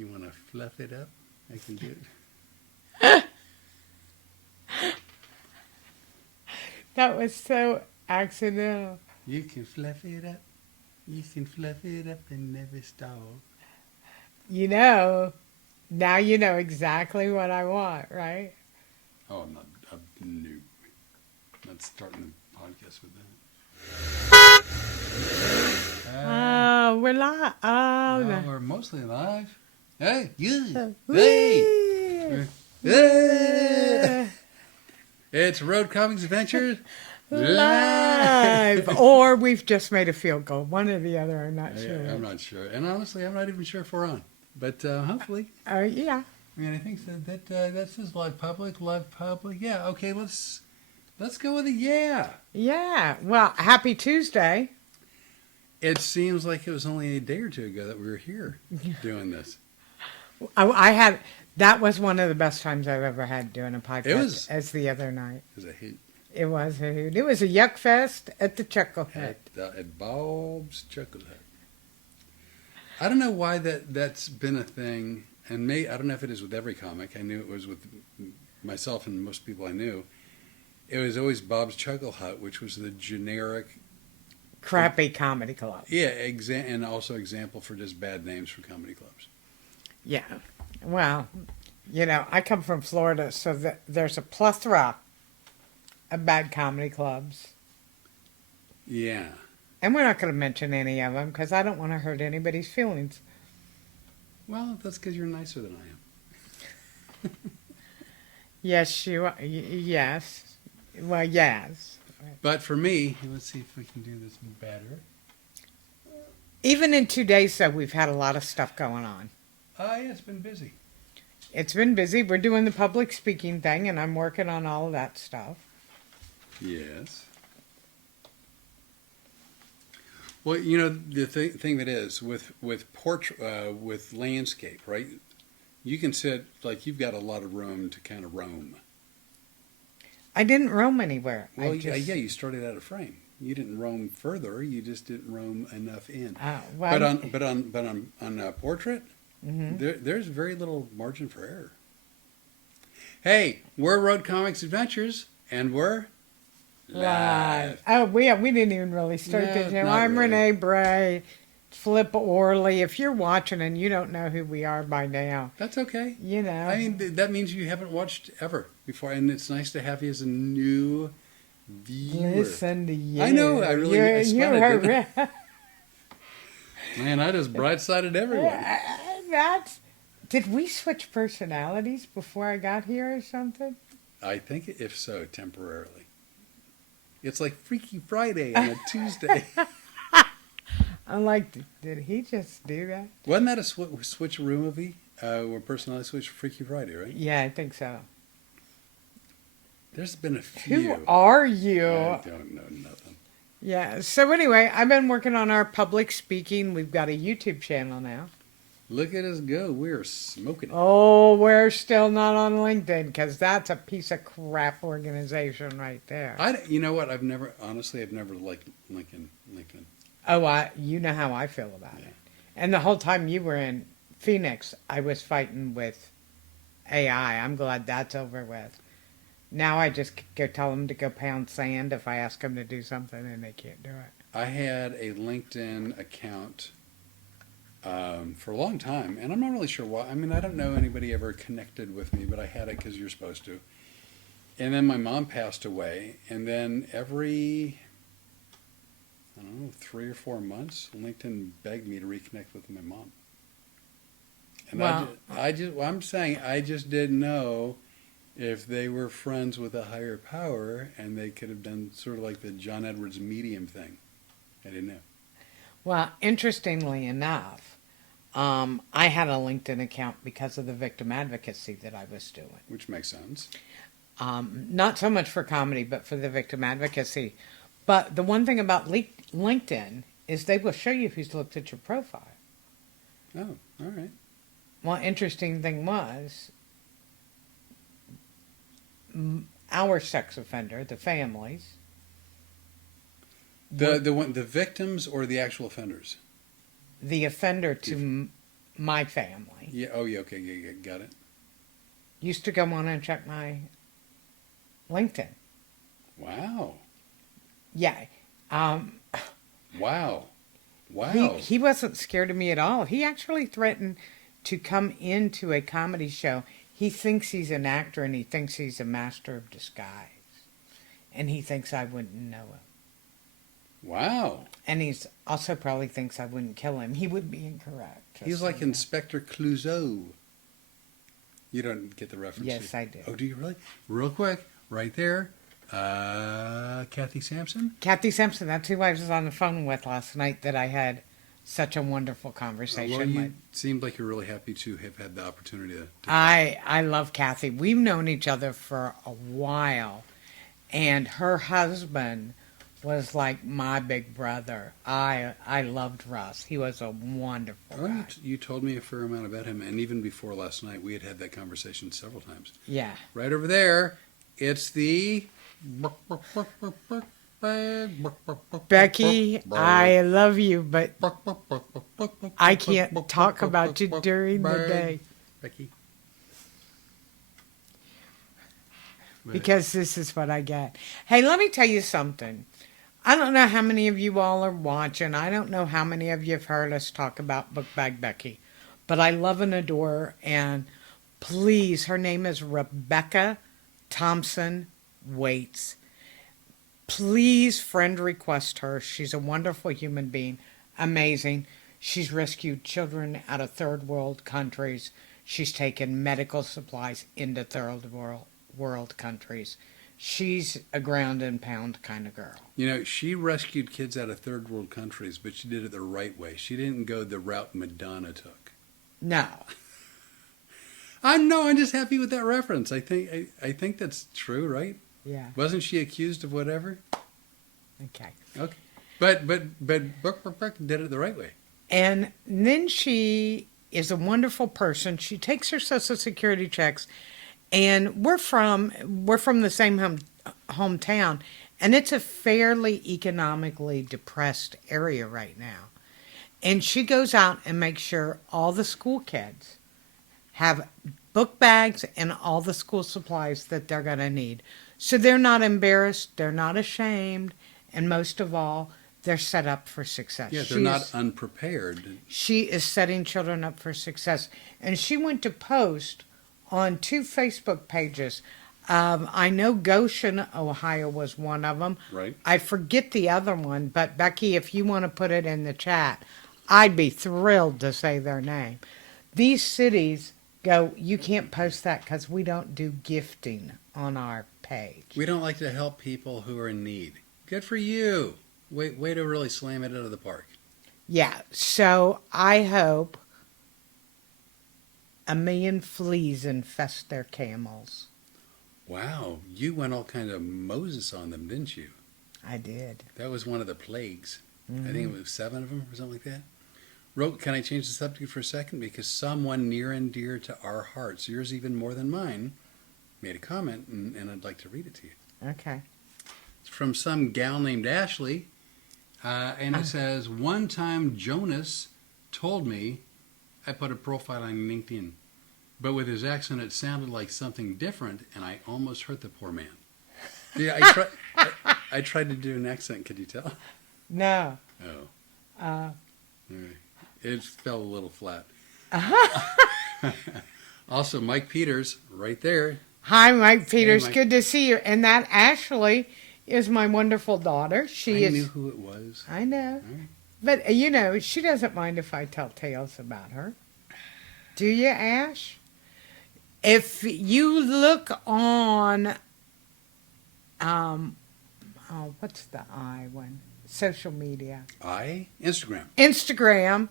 You want to fluff it up? I can do it. That was so accidental. You can fluff it up. You can fluff it up and never stop. You know, now you know exactly what I want, right? Oh, I'm not a noob. Not starting the podcast with that. Oh, we're live. Oh, No, no. we're mostly live. Hey, you. Whee! Hey. It's Road Comics Adventures Live. Or we've just made a field goal. One or the other, I'm not sure. I'm not sure. And honestly, I'm not even sure if we're on. But hopefully. Yeah. I mean, I think that says live public. Yeah, okay, let's go with a yeah. Yeah. Well, happy Tuesday. It seems like it was only a day or two ago that we were here doing this. That was one of the best times I've ever had doing a podcast. It was. As the other night. It was a hoot. It was a hoot. It was a yuck fest at the Chuckle Hut. At Bob's Chuckle Hut. I don't know why that's been a thing, and I don't know if it is with every comic. I knew it was with myself and most people I knew. It was always Bob's Chuckle Hut, which was the generic Crappy comedy club. yeah, and also example for just bad names for comedy clubs. Yeah. Well, I come from Florida, so there's a plethora of bad comedy clubs. Yeah. And we're not going to mention any of them because I don't want to hurt anybody's feelings. Well, that's because you're nicer than I am. Yes, you are. Yes. Well, yes. But for me, let's see if we can do this better. Even in 2 days, though, we've had a lot of stuff going on. Yeah, it's been busy. It's been busy. We're doing the public speaking thing, and I'm working on all of that stuff. Yes. Well, the thing that is with portrait with landscape, right? You can sit like you've got a lot of room to kind of roam. I didn't roam anywhere. Well, yeah, you started out of frame. You didn't roam further. You just didn't roam enough in. Well, but on a portrait, there's very little margin for error. Hey, we're Road Comics Adventures, and we're live. Oh, we didn't even really start No, this. not I'm really. Renee Bray, Flip Orley. If you're watching and you don't know who we are by now, That's okay. I mean, that means you haven't watched ever before, and it's nice to have you as a new viewer. Listen to you. I know. I really I spun it, didn't I? You're Man, I just bright-sided everyone. Did we switch personalities before I got here or something? I think if so, temporarily. It's like Freaky Friday on a Tuesday. I'm like, did he just do that? Wasn't that a switcheroo movie where personality switched for Freaky Friday, right? Yeah, I think so. There's been a few. Who are you? I don't know nothing. Yeah. So anyway, I've been working on our public speaking. We've got a YouTube channel now. Look at us go. We're smoking it. Oh, we're still not on LinkedIn because that's a piece of crap organization right there. You know what? I've never liked LinkedIn. Oh, you know how I feel about it. And the whole time you were in Phoenix, I was fighting with AI. I'm glad that's over with. Now I just go tell them to go pound sand if I ask them to do something and they can't do it. I had a LinkedIn account for a long time, and I'm not really sure why. I mean, I don't know anybody ever connected with me, but I had it because you're supposed to. And then my mom passed away, and then every, I don't know, 3 or 4 months, LinkedIn begged me to reconnect with my mom. And I'm saying I just didn't know if they were friends with a higher power, and they could have done sort of like the John Edwards medium thing. I didn't know. Well, interestingly enough, I had a LinkedIn account because of the victim advocacy that I was doing. Which makes sense. Not so much for comedy, but for the victim advocacy. But the one thing about LinkedIn is they will show you who's looked at your profile. Oh, all right. Well, interesting thing was, our sex offender, the families. The victims or the actual offenders? The offender to my family. Yeah. Oh, yeah. Okay. Yeah, yeah, got it. Used to go on and check my LinkedIn. Wow. Yeah. Wow. Wow. He wasn't scared of me at all. He actually threatened to come into a comedy show. He thinks he's an actor and he thinks he's a master of disguise. And he thinks I wouldn't know him. Wow. And he's also probably thinks I wouldn't kill him. He would be incorrect. just He's so like you know. Inspector Clouseau. You don't get the reference? Yes, I do. Oh, do you really? Real quick, right there. Kathy Sampson. Kathy Sampson, that's who I was on the phone with last night that I had such a wonderful conversation Well, you with. seemed like you're really happy to have had the opportunity to I love Kathy. We've known each other for a while, and her husband was like my big brother. I loved Russ. He was a wonderful Oh, guy. you told me a fair amount about him, and even before last night, we had that conversation several times. Yeah. Right over there, it's the Becky, I love you, but I can't talk about you during the day Becky. because this is what I get. Hey, let me tell you something. I don't know how many of you all are watching. I don't know how many of you have heard us talk about Book Bag Becky, but I love and adore her. And please, her name is Rebecca Thompson Waits. Please friend request her. She's a wonderful human being, amazing. She's rescued children out of third world countries. She's taken medical supplies into third world countries. She's a ground and pound kind of girl. You know, she rescued kids out of third world countries, but she did it the right way. She didn't go the route Madonna took. No. I'm just happy with that reference. I think that's true, right? Yeah. Wasn't she accused of whatever? Okay. Okay. But Brooke did it the right way. And then she is a wonderful person. She takes her Social Security checks, and we're from the same hometown, and it's a fairly economically depressed area right now. And she goes out and makes sure all the school kids have book bags and all the school supplies that they're going to need. So they're not embarrassed, they're not ashamed, and most of all, they're set up for success. Yeah, they're not unprepared. She is setting children up for success. And she went to post on 2 Facebook pages. I know Goshen, Ohio was one of them. Right. I forget the other one, but Becky, if you want to put it in the chat, I'd be thrilled to say their name. These cities go, you can't post that because we don't do gifting on our page. We don't like to help people who are in need. Good for you. Way to really slam it out of the park. Yeah, so I hope 1 million fleas infest their camels. Wow, you went all kind of Moses on them, didn't you? I did. That was one of the plagues. Mm-hmm. I think it was 7 of them or something like that. Can I change the subject for a second? Because someone near and dear to our hearts, yours even more than mine, made a comment, and I'd like to read it to you. Okay. It's from some gal named Ashley, and it says, one time Jonas told me, I put a profile on LinkedIn, but with his accent it sounded like something different, and I almost hurt the poor man. Yeah, I tried to do an accent, could you tell? No. Oh. Uh, It fell a little flat. Also, Mike Peters, right there. Hi, Mike Peters. Mike. Good to see you. And that Ashley is my wonderful daughter. She I is. knew who it was. I know. All right. But, she doesn't mind if I tell tales about her. Do you, Ash? If you look on, what's the I one? Social media. Instagram. Instagram,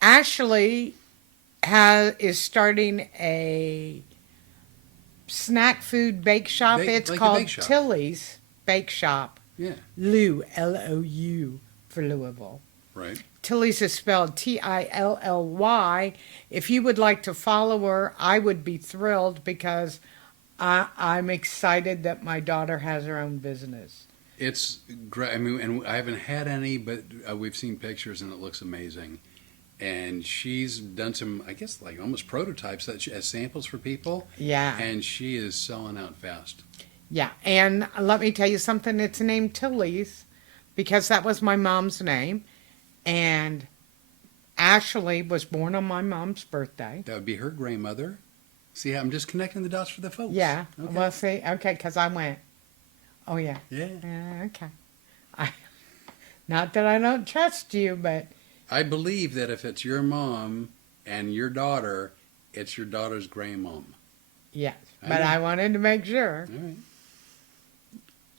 Ashley is starting a snack food bake shop. It's like a called bake shop. Tilly's Bake Shop. Yeah, Lou, Lou for Louisville. right. Tilly's is spelled Tilly. If you would like to follow her, I would be thrilled because I'm excited that my daughter has her own business. It's great. I mean, and I haven't had any, but we've seen pictures and it looks amazing. and she's done some, I guess, like almost prototypes that as samples for people, Yeah. and she is selling out fast. Yeah. And let me tell you something. It's named Tilly's because that was my mom's name. And Ashley was born on my mom's birthday. That would be her grandmother. See, I'm just connecting the dots for the folks. Yeah. Okay. Well, see, okay, because I went, oh, yeah. Yeah. Okay. Not that I don't trust you, but I believe that if it's your mom and your daughter, it's your daughter's grandmom. yes. I But know. I wanted to make sure. All right.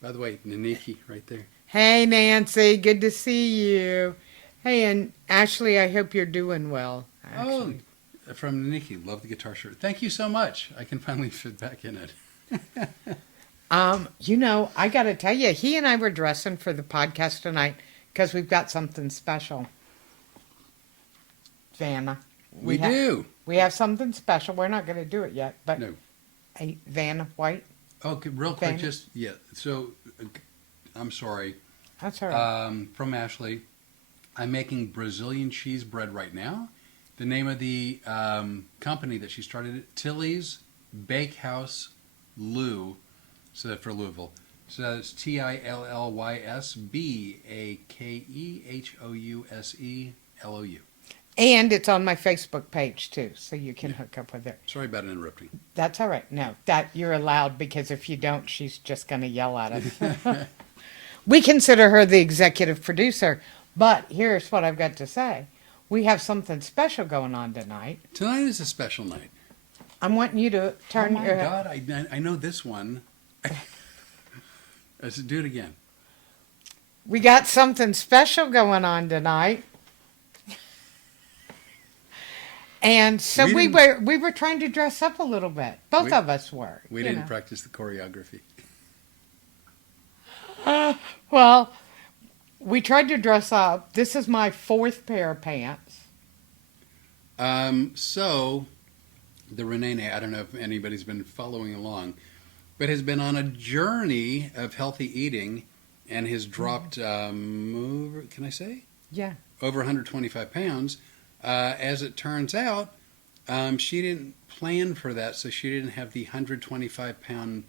By the way, Naniki right there. Hey, Nancy, good to see you. Hey, and Ashley, I hope you're doing well. Actually. Oh, from Naniki. Love the guitar shirt. Thank you so much. I can finally fit back in it. I got to tell you, he and I were dressing for the podcast tonight because we've got something special. Vanna. We do. We have something special. We're not going to do it yet, but No. Hey, Vanna White. Okay, real quick, Vanna. So, I'm sorry. That's all right. From Ashley, I'm making Brazilian cheese bread right now. The name of the company that she started, Tilly's Bakehouse Lou, so for Louisville. So that's TILLYS BAKEHOUSELOU. And it's on my Facebook page too, so you can hook up with it. Sorry about interrupting. That's all right. No, that you're allowed because if you don't, she's just going to yell at us. We consider her the executive producer, but here's what I've got to say. We have something special going on tonight. Tonight is a special night. I'm wanting you to turn Oh my your God, I know this one. Let's do it again. We got something special going on tonight. And so We we were trying to dress up a little bit. Both of us were. We you didn't know. practice the choreography. Well, we tried to dress up. This is my fourth pair of pants. So, the Renee, I don't know if anybody's been following along, but has been on a journey of healthy eating and has dropped, can I say? Yeah. Over 125 pounds. As it turns out, she didn't plan for that, so she didn't have the 125-pound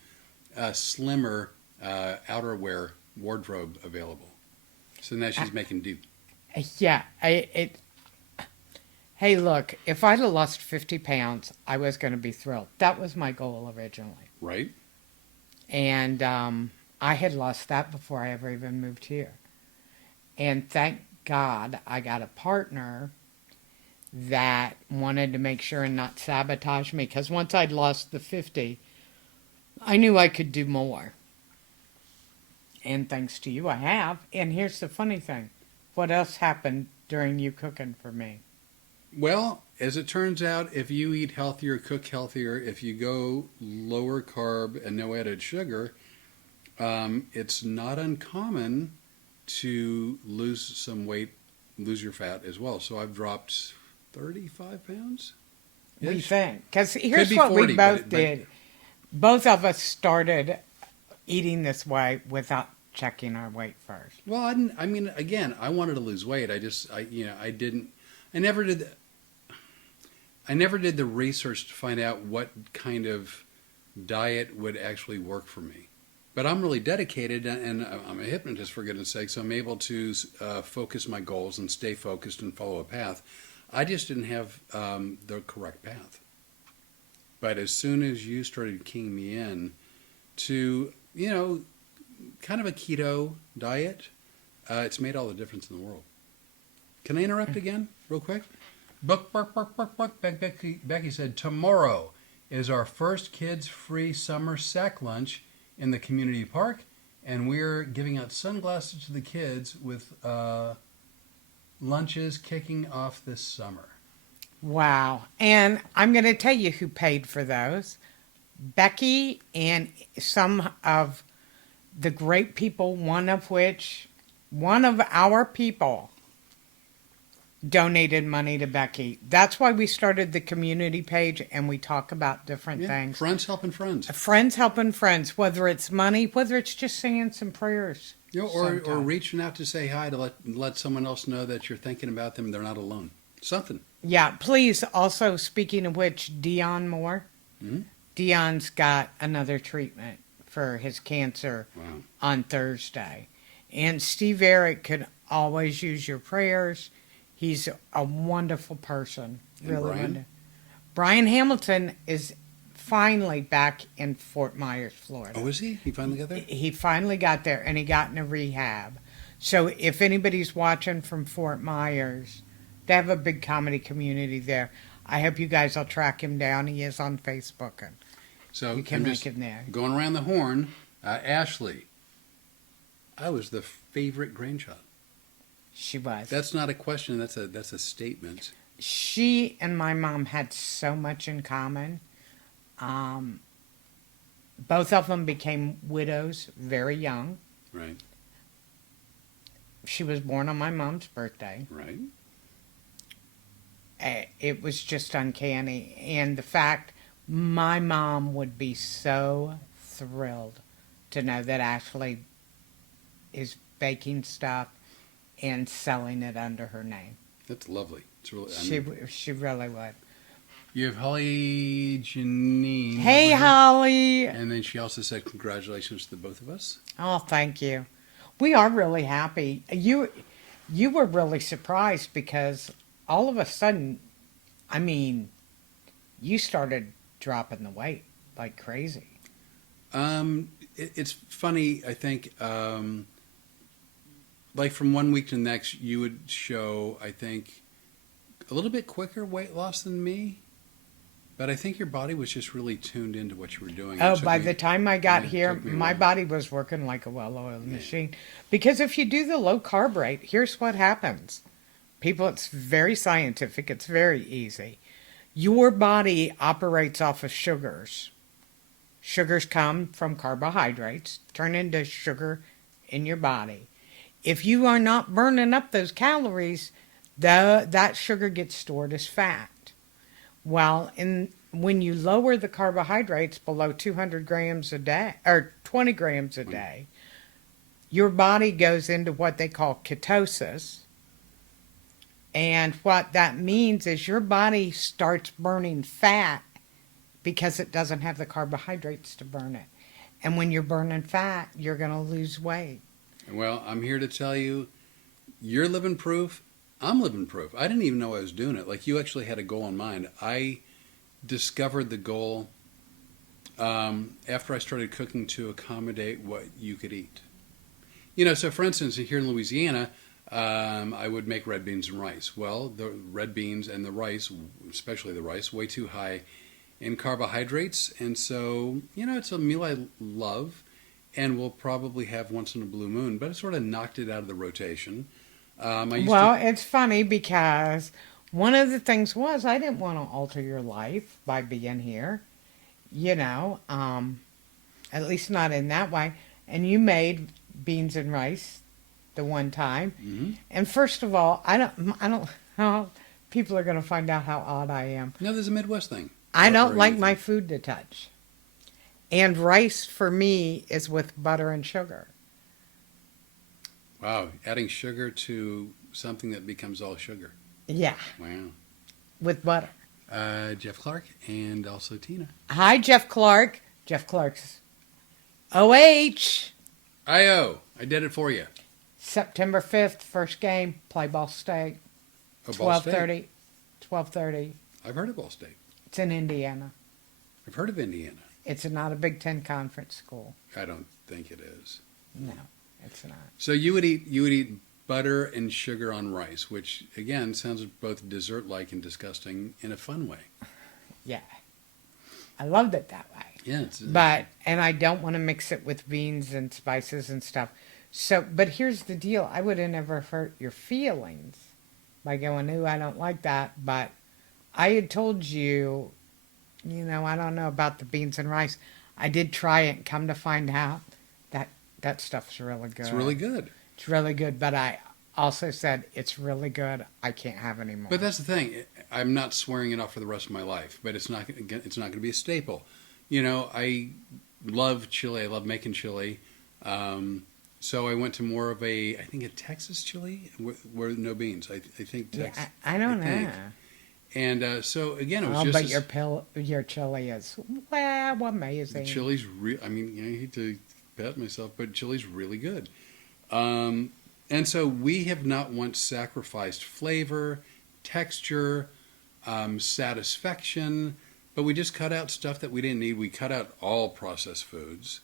slimmer outerwear wardrobe available. So now she's making do. Yeah. Hey, look, if I'd have lost 50 pounds, I was going to be thrilled. That was my goal originally. Right? And I had lost that before I ever even moved here. And thank God I got a partner that wanted to make sure and not sabotage me. Because once I'd lost the 50, I knew I could do more. And thanks to you, I have. And here's the funny thing. What else happened during you cooking for me? Well, as it turns out, if you eat healthier, cook healthier, if you go lower carb and no added sugar, it's not uncommon to lose some weight, lose your fat as well. So I've dropped 35 pounds. We Ish. think. Because here's be what 40, we but both did. Both of us started eating this way without checking our weight first. Well, I mean, again, I wanted to lose weight. I never did the research to find out what kind of diet would actually work for me. But I'm really dedicated, and I'm a hypnotist, for goodness sake, so I'm able to focus my goals and stay focused and follow a path. I just didn't have the correct path. But as soon as you started keying me in to, kind of a keto diet, it's made all the difference in the world. Can I interrupt again, real quick? Buck. Becky said, tomorrow is our first kids-free summer sack lunch in the community park, and we're giving out sunglasses to the kids with lunches kicking off this summer. Wow. And I'm going to tell you who paid for those. Becky and some of the great people, one of our people donated money to Becky. That's why we started the community page and we talk about different things. Friends helping friends. Friends helping friends, whether it's money, whether it's just saying some prayers. Or reaching out to say hi to let someone else know that you're thinking about them and they're not alone. Something. Yeah, please. Also, speaking of which, Dion Moore. Mhm. Dion's got another treatment for his cancer Wow. on Thursday. And Steve Eric could always use your prayers. He's a wonderful person. And Really Brian? wonderful. Brian Hamilton is finally back in Fort Myers, Florida. Oh, is he? He finally got there? He finally got there and he got in a rehab. So if anybody's watching from Fort Myers, they have a big comedy community there. I hope you guys will track him down. He is on Facebook and So you can I'm link just him there. going around the horn. Ashley, I was the favorite grandchild. She was. That's not a question. That's a statement. She and my mom had so much in common. Both of them became widows very young. Right. She was born on my mom's birthday. Right. It was just uncanny. And the fact my mom would be so thrilled to know that Ashley is baking stuff and selling it under her name. That's lovely. It's really. She really would. You have Holly Janine. Hey, over here. Holly. And then she also said congratulations to the both of us. Oh, thank you. We are really happy. You were really surprised because all of a sudden, I mean, you started dropping the weight like crazy. It's funny. I think, like from one week to the next, you would show, I think, a little bit quicker weight loss than me. But I think your body was just really tuned into what you were doing. Oh, by the time I got it here, took me a my while. body was working like a well-oiled machine. Because if you do the low carb rate, here's what happens. People, it's very scientific. It's very easy. Your body operates off of sugars. Sugars come from carbohydrates, turn into sugar in your body. If you are not burning up those calories, that sugar gets stored as fat. Well, when you lower the carbohydrates below 200 grams a day, or 20 grams a day, your body goes into what they call ketosis. And what that means is your body starts burning fat because it doesn't have the carbohydrates to burn it. And when you're burning fat, you're going to lose weight. Well, I'm here to tell you, you're living proof. I'm living proof. I didn't even know I was doing it. Like, you actually had a goal in mind. I discovered the goal after I started cooking to accommodate what you could eat. You know, so for instance, here in Louisiana, I would make red beans and rice. Well, the red beans and the rice, especially the rice, way too high in carbohydrates. And so, you know, it's a meal I love and will probably have once in a blue moon, but it sort of knocked it out of the rotation. It's funny because one of the things was I didn't want to alter your life by being here, you know, at least not in that way. And you made beans and rice the one time. Mm-hmm. And first of all, I don't, oh, people are going to find out how odd I am. No, there's a Midwest thing. I don't Or like anything. my food to touch. And rice for me is with butter and sugar. Wow, adding sugar to something that becomes all sugar. Yeah, Wow. with butter. Jeff Clark and also Tina. Hi, Jeff Clark. Jeff Clark's OH. I did it for you. September 5th, first game, play Ball State. Oh, Ball State. 12:30. 12:30. I've heard of Ball State. It's in Indiana. I've heard of Indiana. It's not a Big Ten conference school. I don't think it is. No, it's not. So you would eat butter and sugar on rice, which again sounds both dessert-like and disgusting in a fun way. Yeah. I loved it that way. Yeah, And I don't want to mix it with beans and spices and stuff. So, but here's the deal. I would have never hurt your feelings by going, ooh, I don't like that. But I had told you, you know, I don't know about the beans and rice. I did try it and come to find out that stuff's really good. it's really good. It's really good. But I also said, it's really good. I can't have any more. But that's the thing. I'm not swearing it off for the rest of my life. But it's not going to be a staple. You know, I love chili. I love making chili. So I went to more of a, I think a Texas chili where no beans. I think Yeah, Texas. I don't I think. know. And so again, it was Oh, just but as, your chili is wow the amazing. chili's real. I mean, I hate to pat myself, but chili's really good. And so we have not once sacrificed flavor, texture, satisfaction, but we just cut out stuff that we didn't need. We cut out all processed foods.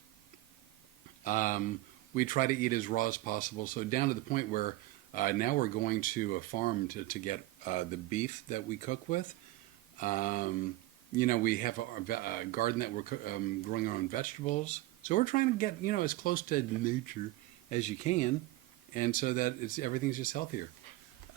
We try to eat as raw as possible. So down to the point where now we're going to a farm to get the beef that we cook with. We have a garden that we're growing our own vegetables. So we're trying to get as close to nature as you can, and so that everything's just healthier.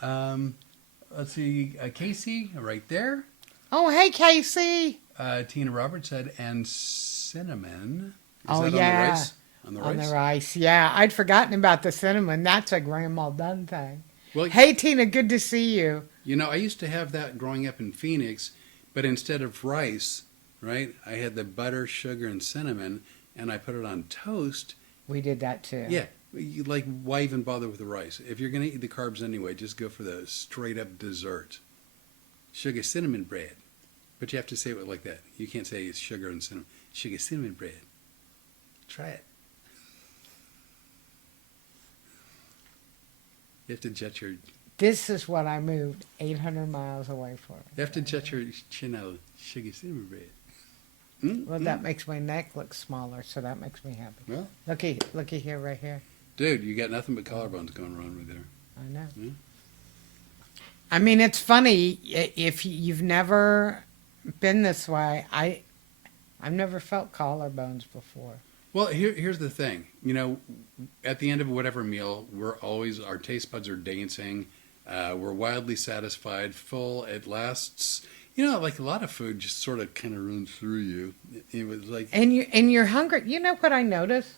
Let's see, Casey right there. Oh, hey, Casey. Tina Roberts said, and cinnamon. Is Oh, that yeah. on the rice? On the On rice? the rice, yeah. I'd forgotten about the cinnamon. That's a grandma done thing. Well, Hey, Tina, good to see you. I used to have that growing up in Phoenix, but instead of rice, right, I had the butter, sugar, and cinnamon, and I put it on toast. We did that too. Yeah, why even bother with the rice? If you're going to eat the carbs anyway, just go for the straight-up dessert. Sugar cinnamon bread. But you have to say it like that. You can't say it's sugar and cinnamon. Sugar cinnamon bread. Try it. You have to jet your This is what I moved 800 miles away for. chin out. Sugar cinnamon bread. Well, that makes my neck look smaller, so that makes me happy. Well, Looky here, right here. dude, you got nothing but collarbones going on right there. I know. Yeah. I mean, it's funny if you've never been this way. I've never felt collarbones before. Well, here's the thing. At the end of whatever meal, our taste buds are dancing. We're wildly satisfied, full. It lasts. Like a lot of food just sort of kind of runs through you. It was like, And you're hungry. You know what I notice?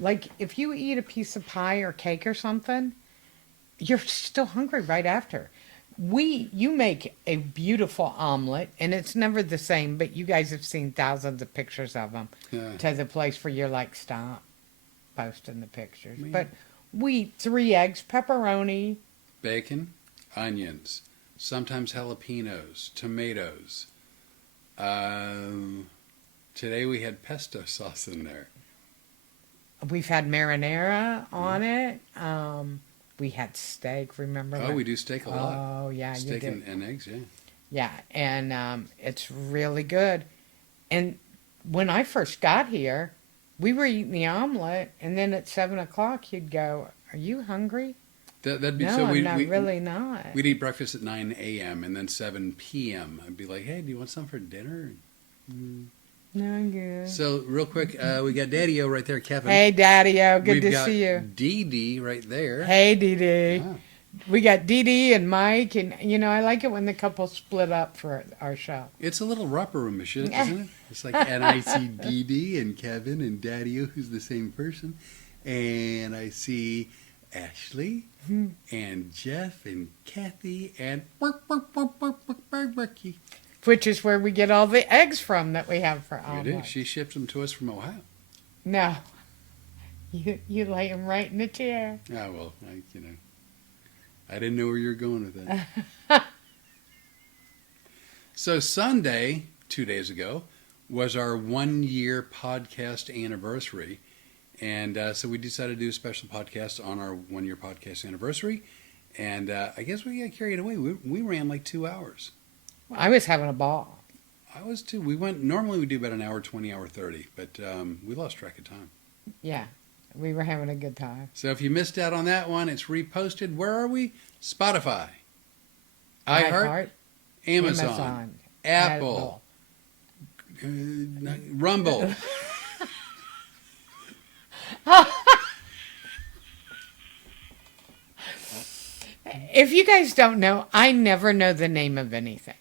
Like if you eat a piece of pie or cake or something, you're still hungry right after. You make a beautiful omelet, and it's never the same, but you guys have seen thousands of pictures of them yeah. to the place where you're like, stop posting the pictures. Man. But we eat 3 eggs, pepperoni. Bacon, onions, sometimes jalapenos, tomatoes. Today we had pesto sauce in there. We've had marinara on it. We had steak, remember? Oh, we do steak a lot. Oh, yeah, you Steak did. and eggs, yeah. Yeah, and it's really good. And when I first got here, we were eating the omelet, and then at 7 o'clock, you'd go, "Are you hungry?" That'd be No, so. I'm not really not. We'd eat breakfast at 9 a.m. and then 7 p.m. I'd be like, "Hey, do you want some for dinner?" No, I'm good. So real quick, we got Daddy-O right there, Kevin. Hey, Daddy-O, good We've to got see you. Dee Dee right there. Hey, Dee Dee. Ah. We got Dee Dee and Mike, and I like it when the couple split up for our show. It's a little romper room, isn't it? It's like, and I see Dee Dee and Kevin and Daddy-O, who's the same person, and I see Ashley and Jeff and Kathy and Becky. Which is where we get all the eggs from that we have for We do. omelets. She ships them to us from Ohio. No. You lay them right in the chair. Ah, well, I didn't know where you were going with that. So Sunday, 2 days ago, was our 1-year podcast anniversary. And so we decided to do a special podcast on our 1-year podcast anniversary. And I guess we got carried away. We ran like 2 hours. I was having a ball. I was too. Normally we do about an hour, 20, hour 30, but we lost track of time. Yeah, we were having a good time. So if you missed out on that one, it's reposted. Where are we? Spotify, iHeart, Amazon, Apple, Rumble. If you guys don't know, I never know the name of anything.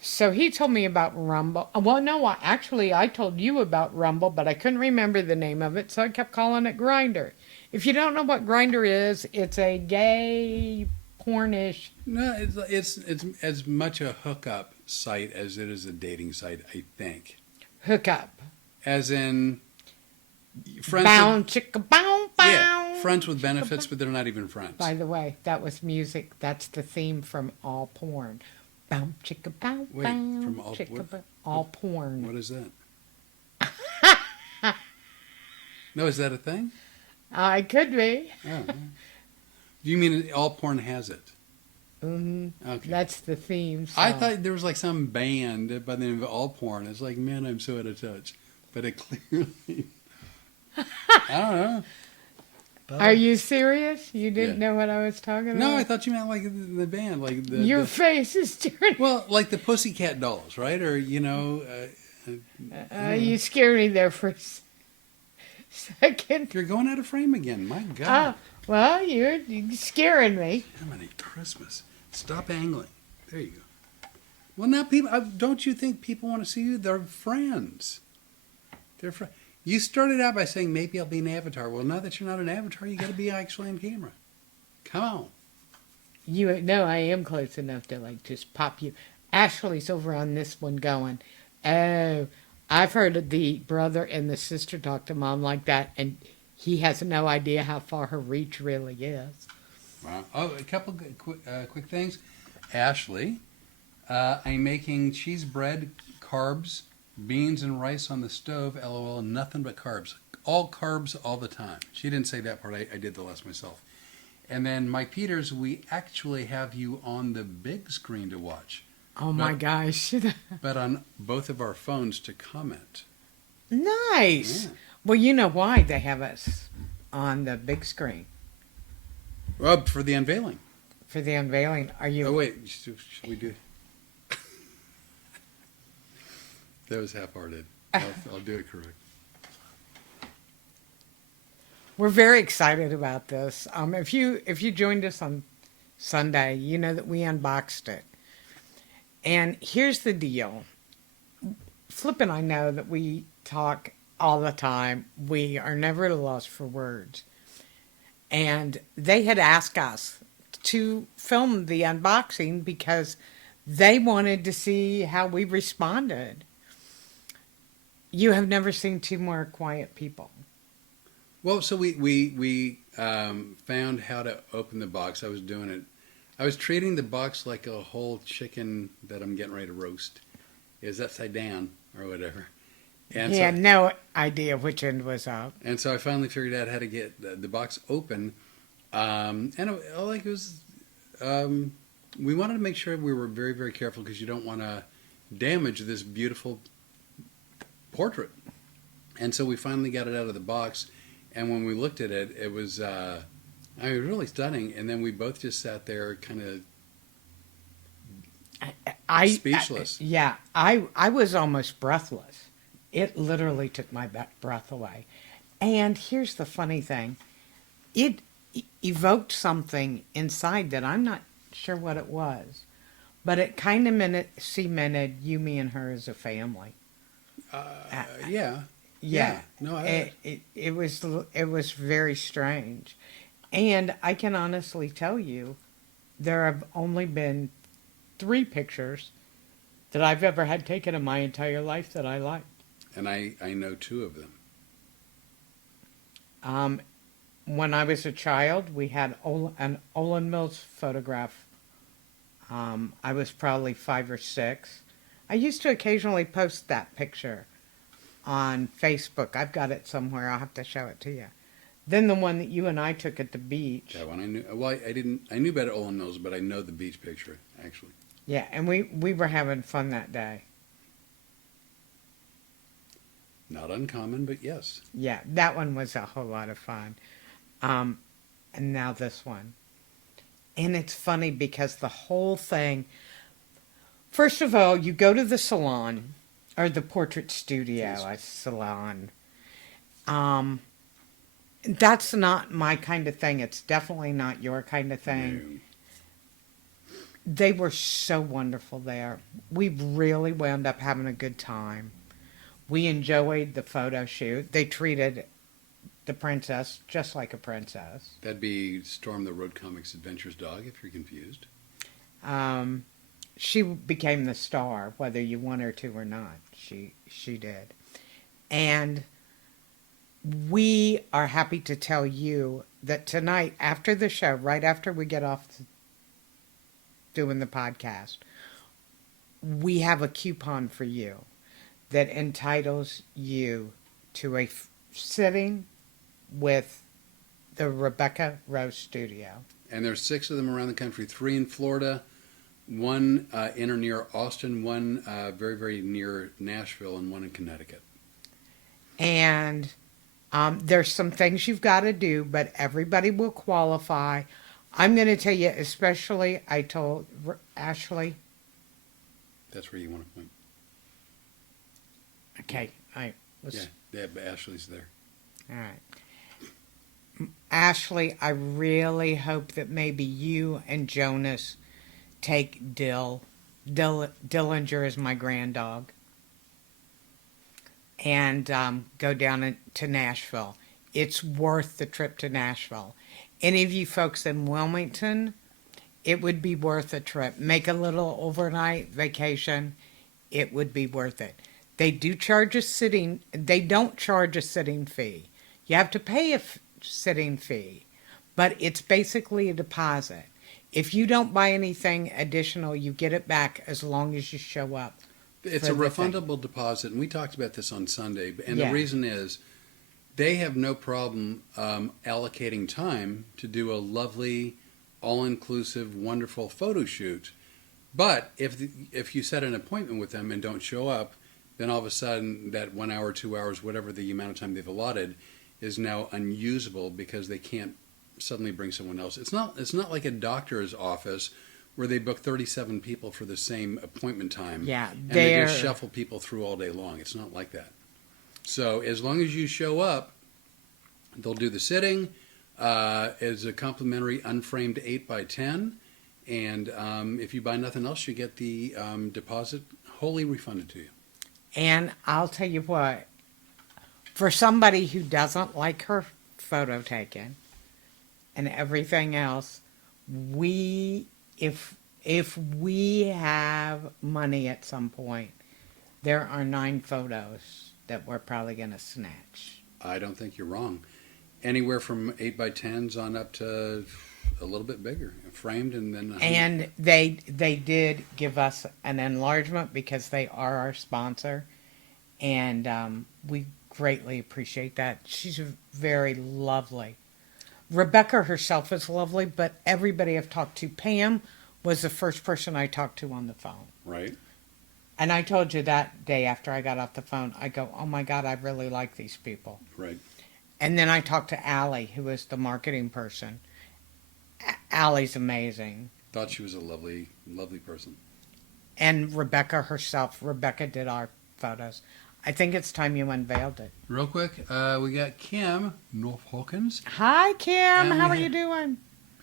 So he told me about Rumble. Well, no, I told you about Rumble, but I couldn't remember the name of it, so I kept calling it Grindr. If you don't know what Grindr is, it's a gay, pornish. No, it's as much a hookup site as it is a dating site, I think. Hookup. As in, Friends Bow, with, chicka, bow, bow. yeah, friends with benefits, but they're not even friends. By the way, that was music. That's the theme from All Porn. Bow, chicka, bow, Wait, bow, from all chicka, what? bow. All Porn. What is that? No, is that a thing? It could be. Oh, you mean all porn has it? Hmm. Okay. That's the theme song. I thought there was like some band by the name of All Porn. It's like, man, I'm so out of touch. But it clearly, I don't know. Are you serious? You didn't Yeah. know what I was talking about? No, I thought you meant like the band, like Your face is turning. well, like the Pussycat Dolls, right? Or You scared me there for a second. you're going out of frame again. My God, Well, you're scaring me. Jiminy Christmas! Stop angling. There you go. Well, now people, don't you think people want to see you? They're friends. They're friends. You started out by saying maybe I'll be an avatar. Well, now that you're not an avatar, you got to be actually on camera. Come on. You know I am close enough to like just pop you. Ashley's over on this one going, oh, I've heard the brother and the sister talk to mom like that, and he has no idea how far her reach really is. Wow. Oh, a couple quick things. Ashley, I'm making cheese bread, carbs, beans and rice on the stove. LOL. Nothing but carbs. All carbs all the time. She didn't say that part. I did the rest myself. And then Mike Peters, we actually have you on the big screen to watch, Oh my gosh. but on both of our phones to comment. Nice. Yeah. Well, you know why they have us on the big screen Well, for the unveiling. for the unveiling. Are you? Oh wait, should we do? That was half-hearted. I'll do it correct. We're very excited about this. If you joined us on Sunday, you know that we unboxed it. And here's the deal. Flip and I know that we talk all the time. We are never at a loss for words. And they had asked us to film the unboxing because they wanted to see how we responded. You have never seen two more quiet people. Well, so we found how to open the box. I was doing it. I was treating the box like a whole chicken that I'm getting ready to roast. It was upside down or whatever. And He had no idea which end was up. And so I finally figured out how to get the box open. And it was, we wanted to make sure we were very, very careful because you don't want to damage this beautiful portrait. And so we finally got it out of the box. And when we looked at it, it was, really stunning. And then we both just sat there kind of speechless. I was almost breathless. It literally took my breath away. And here's the funny thing. It evoked something inside that I'm not sure what it was. But it kind of cemented you, me, and her as a family. Yeah. Yeah. No, it was very strange. And I can honestly tell you, there have only been 3 pictures that I've ever had taken in my entire life that I liked. and I know 2 of them. When I was a child, we had an Olin Mills photograph. I was probably 5 or 6. I used to occasionally post that picture on Facebook. I've got it somewhere. I'll have to show it to you. Then the one that you and I took at the beach. That one I knew. Well, I knew about Olin Mills, but I know the beach picture actually. Yeah, and we were having fun that day. Not uncommon, but yes. Yeah, that one was a whole lot of fun. And now this one. And it's funny because the whole thing, first of all, you go to the salon, or the portrait studio, salon. That's not my kind of thing. It's definitely not your kind of thing. No. They were so wonderful there. We really wound up having a good time. We enjoyed the photo shoot. They treated the princess just like a princess. That'd be Storm the Road Comics Adventures dog, if you're confused. She became the star, whether you want her to or not. She did. And we are happy to tell you that tonight, after the show, right after we get off doing the podcast, we have a coupon for you that entitles you to a sitting with the Rebecca Rose Studio. And there's 6 of them around the country, 3 in Florida, 1 in or near Austin, 1 very, very near Nashville, and 1 in Connecticut. And there's some things you've got to do, but everybody will qualify. I'm going to tell you, especially, I told Ashley. That's where you want to point. Okay, I was. Yeah, but Ashley's there. All right. Ashley, I really hope that maybe you and Jonas take Dillinger is my grand dog, and go down to Nashville. It's worth the trip to Nashville. Any of you folks in Wilmington, it would be worth a trip. Make a little overnight vacation. It would be worth it. They don't charge a sitting fee. You have to pay a sitting fee, but it's basically a deposit. If you don't buy anything additional, you get it back as long as you show up. It's a refundable deposit, and we talked about this on Sunday. And Yeah. the reason is they have no problem allocating time to do a lovely, all-inclusive, wonderful photo shoot. But if you set an appointment with them and don't show up, then all of a sudden that 1 hour, 2 hours, whatever the amount of time they've allotted, is now unusable because they can't suddenly bring someone else. It's not like a doctor's office where they book 37 people for the same appointment time. Yeah, and they just shuffle people through all day long. It's not like that. So as long as you show up, they'll do the sitting as a complimentary unframed 8x10. And if you buy nothing else, you get the deposit wholly refunded to you. And I'll tell you what, for somebody who doesn't like her photo taken and everything else, if we have money at some point, there are 9 photos that we're probably going to snatch. I don't think you're wrong. Anywhere from 8x10s on up to a little bit bigger, framed, and then. And they did give us an enlargement because they are our sponsor, and we greatly appreciate that. She's very lovely. Rebecca herself is lovely, but everybody I've talked to, Pam was the first person I talked to on the phone. Right. And I told you that day after I got off the phone, I go, oh my God, I really like these people. Right. And then I talked to Allie, who is the marketing person. Allie's amazing. Thought she was a lovely, lovely person. And Rebecca herself. Rebecca did our photos. I think it's time you unveiled it. Real quick, we got Kim North Hawkins, Hi, Kim. And How we are you have- doing?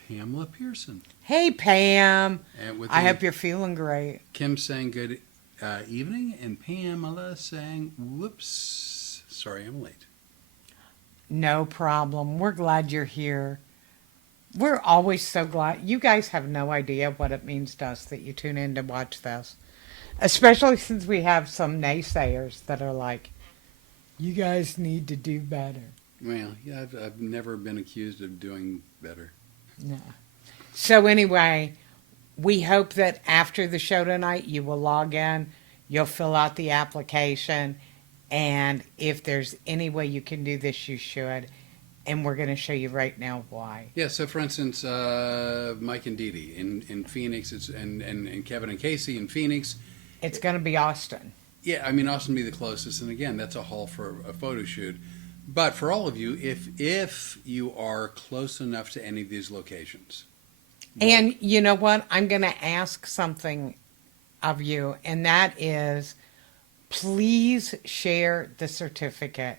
Pamela Pearson. Hey, Pam. And with I the- hope you're feeling great. Kim saying good evening, and Pamela saying, whoops, sorry I'm late. No problem. We're glad you're here. We're always so glad. You guys have no idea what it means to us that you tune in to watch this. Especially since we have some naysayers that are like, you guys need to do better. Well, yeah, I've never been accused of doing better. No. So anyway, we hope that after the show tonight, you will log in, you'll fill out the application, and if there's any way you can do this, you should. And we're going to show you right now why. Yeah, so for instance, Mike and Dee Dee in Phoenix, and Kevin and Casey in Phoenix. It's going to be Austin. Yeah, I mean, Austin would be the closest, and again, that's a haul for a photo shoot. But for all of you, if you are close enough to any of these locations. And you know what? I'm going to ask something of you, and that is please share the certificate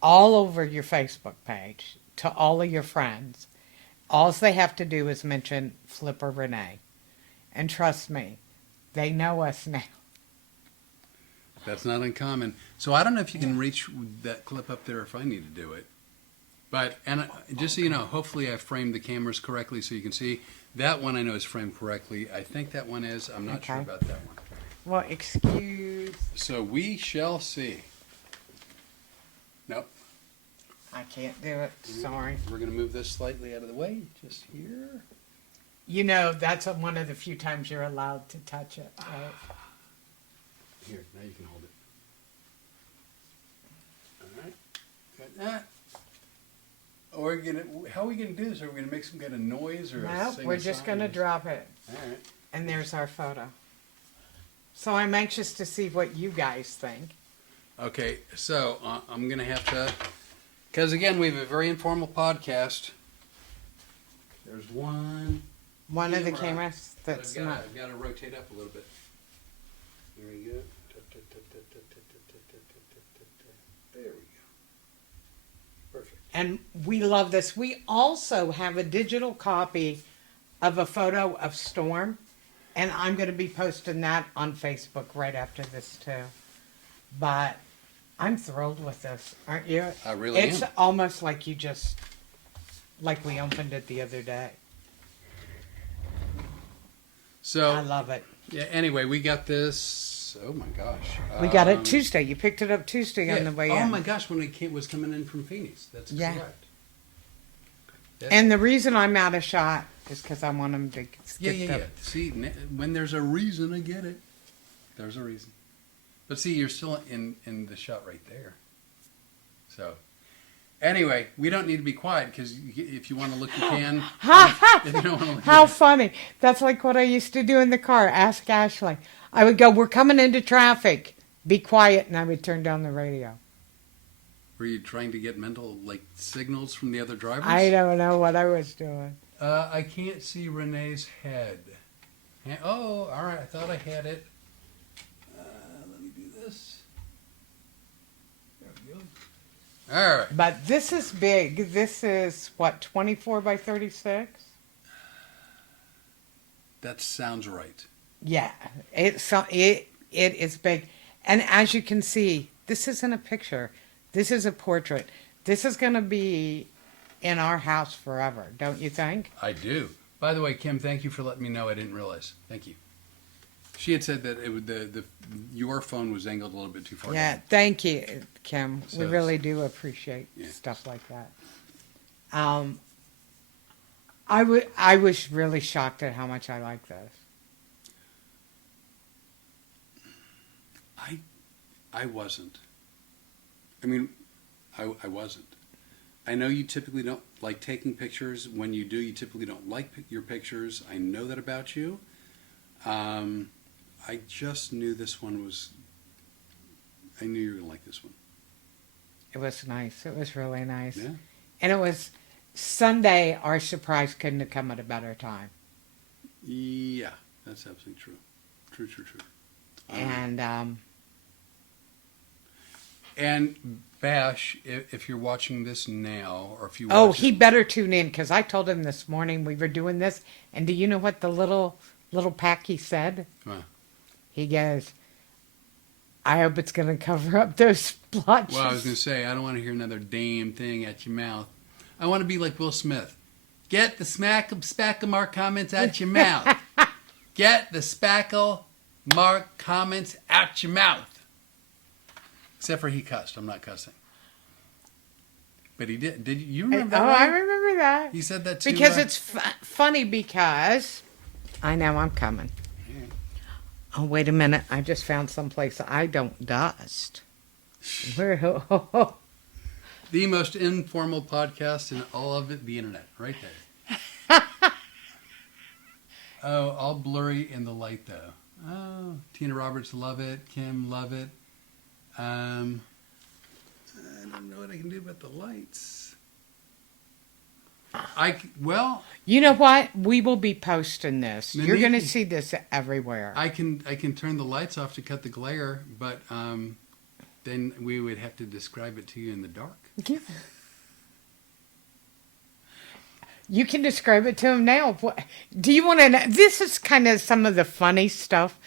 all over your Facebook page to all of your friends. All they have to do is mention Flipper Renee. And trust me, they know us now. That's not uncommon. So I don't know if you can reach that clip up there if I need to do it. But, and just so you know, hopefully I framed the cameras correctly so you can see. That one I know is framed correctly. I think that one is. I'm not sure Okay. about that one. Well, excuse. So we shall see. Nope. I can't do it. Sorry. We're going to move this slightly out of the way, just here. You know, that's one of the few times you're allowed to touch it, right? Here, now you can hold it. All right, got that. How are we gonna do this? Are we gonna make some kind of noise or No, sing we're a just song? going to drop it. All right. And there's our photo. So I'm anxious to see what you guys think. Okay, so I'm gonna have to, because again, we have a very informal podcast. There's one. One of the Camera. cameras that's not. I've got to rotate up a little bit. There we go. There we go. Perfect. And we love this. We also have a digital copy of a photo of Storm. And I'm going to be posting that on Facebook right after this too. But I'm thrilled with this, aren't you? I really It's am. almost like like we opened it the other day. So I love it. yeah. Anyway, we got this. Oh my gosh. We got it Tuesday. You picked it up Tuesday Yeah. on the way Oh in. my gosh, when it was coming in from Phoenix. That's Yeah. correct. And the reason I'm out of shot is because I want them to Yeah, get yeah, the yeah. See, when there's a reason, I get it. There's a reason. But see, you're still in the shot right there. So, anyway, we don't need to be quiet because if you want to look, you can. If you don't want to look, How funny. That's like what I used to do in the car. Ask Ashley. I would go, we're coming into traffic. Be quiet. And I would turn down the radio. were you trying to get mental signals from the other drivers? I don't know what I was doing. I can't see Renee's head. Oh, all right. I thought I had it. Let me do this. There we go. All right. But this is big. This is, what, 24 by 36? That sounds right. Yeah. It is big. And as you can see, this isn't a picture. This is a portrait. This is going to be in our house forever, don't you think? I do. By the way, Kim, thank you for letting me know. I didn't realize. Thank you. She had said that it would your phone was angled a little bit too far. Yeah, down. thank you, Kim. So We really do appreciate Yeah. stuff like that. I was really shocked at how much I like this. I wasn't. I mean, I wasn't. I know you typically don't like taking pictures. When you do, you typically don't like your pictures. I know that about you. I just knew this one was. I knew you were gonna like this one. It was nice. It was really nice. Yeah. And it was Sunday. Our surprise couldn't have come at a better time. Yeah, that's absolutely true. True. And Bash, if you're watching this now, or if you watch He better tune in because I told him this morning we were doing this. And do you know what the little Packy said? Huh. He goes, I hope it's going to cover up those splotches. Well, I was going to say, I don't want to hear another damn thing at your mouth. I want to be like Will Smith. Get the spackle mark comments out your mouth. Get the spackle mark comments out your mouth. Except for he cussed. I'm not cussing. But he did. Did you remember that? I right? remember that. He said that too. Because it's funny because I know I'm coming. Yeah. Oh, wait a minute. I just found someplace I don't dust. Where? The most informal podcast in all of it, the internet, right there. Oh, all blurry in the light though. Oh, Tina Roberts, love it. Kim, love it. I don't know what I can do about the lights. Well, You know what? We will be posting this. The You're going to neat- see this everywhere. I can turn the lights off to cut the glare, but then we would have to describe it to you in the dark. You can describe it to him now. Do you want to know? This is kind of some of the funny stuff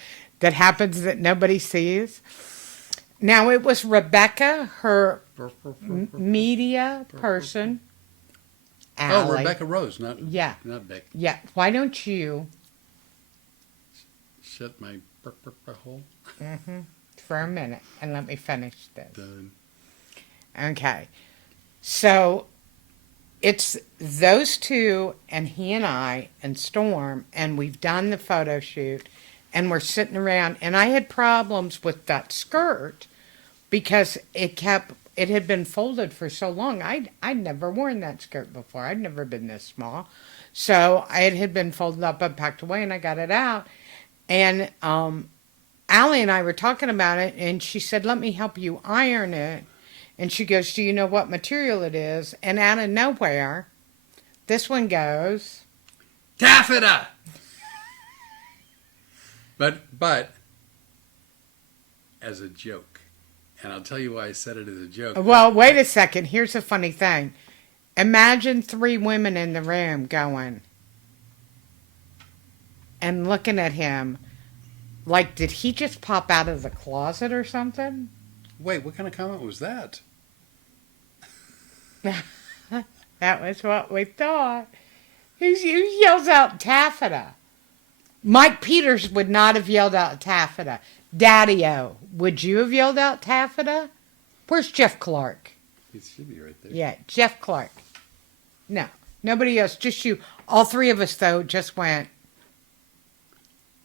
that happens that nobody sees. Now, it was Rebecca, her media person. Oh, Allie. Rebecca Rose, not Yeah. Beck. Yeah. Why don't you, Shut my hole. for a minute, and let me finish this. Done. Okay. So it's those two and he and I and Storm, and we've done the photo shoot, and we're sitting around, and I had problems with that skirt because it had been folded for so long. I'd never worn that skirt before. I'd never been this small. So it had been folded up and packed away, and I got it out. And Allie and I were talking about it, and she said, "Let me help you iron it." And she goes, "Do you know what material it is?" And out of nowhere, this one goes, Taffeta! But as a joke. And I'll tell you why I said it as a joke. well, wait a second. Here's a funny thing. Imagine 3 women in the room going and looking at him like, did he just pop out of the closet or something? Wait, what kind of comment was that? That was what we thought. Who yells out taffeta? Mike Peters would not have yelled out taffeta. Daddy-O, would you have yelled out taffeta? Where's Jeff Clark? He should be right there. Yeah, Jeff Clark. No, nobody else, just you. All 3 of us, though, just went,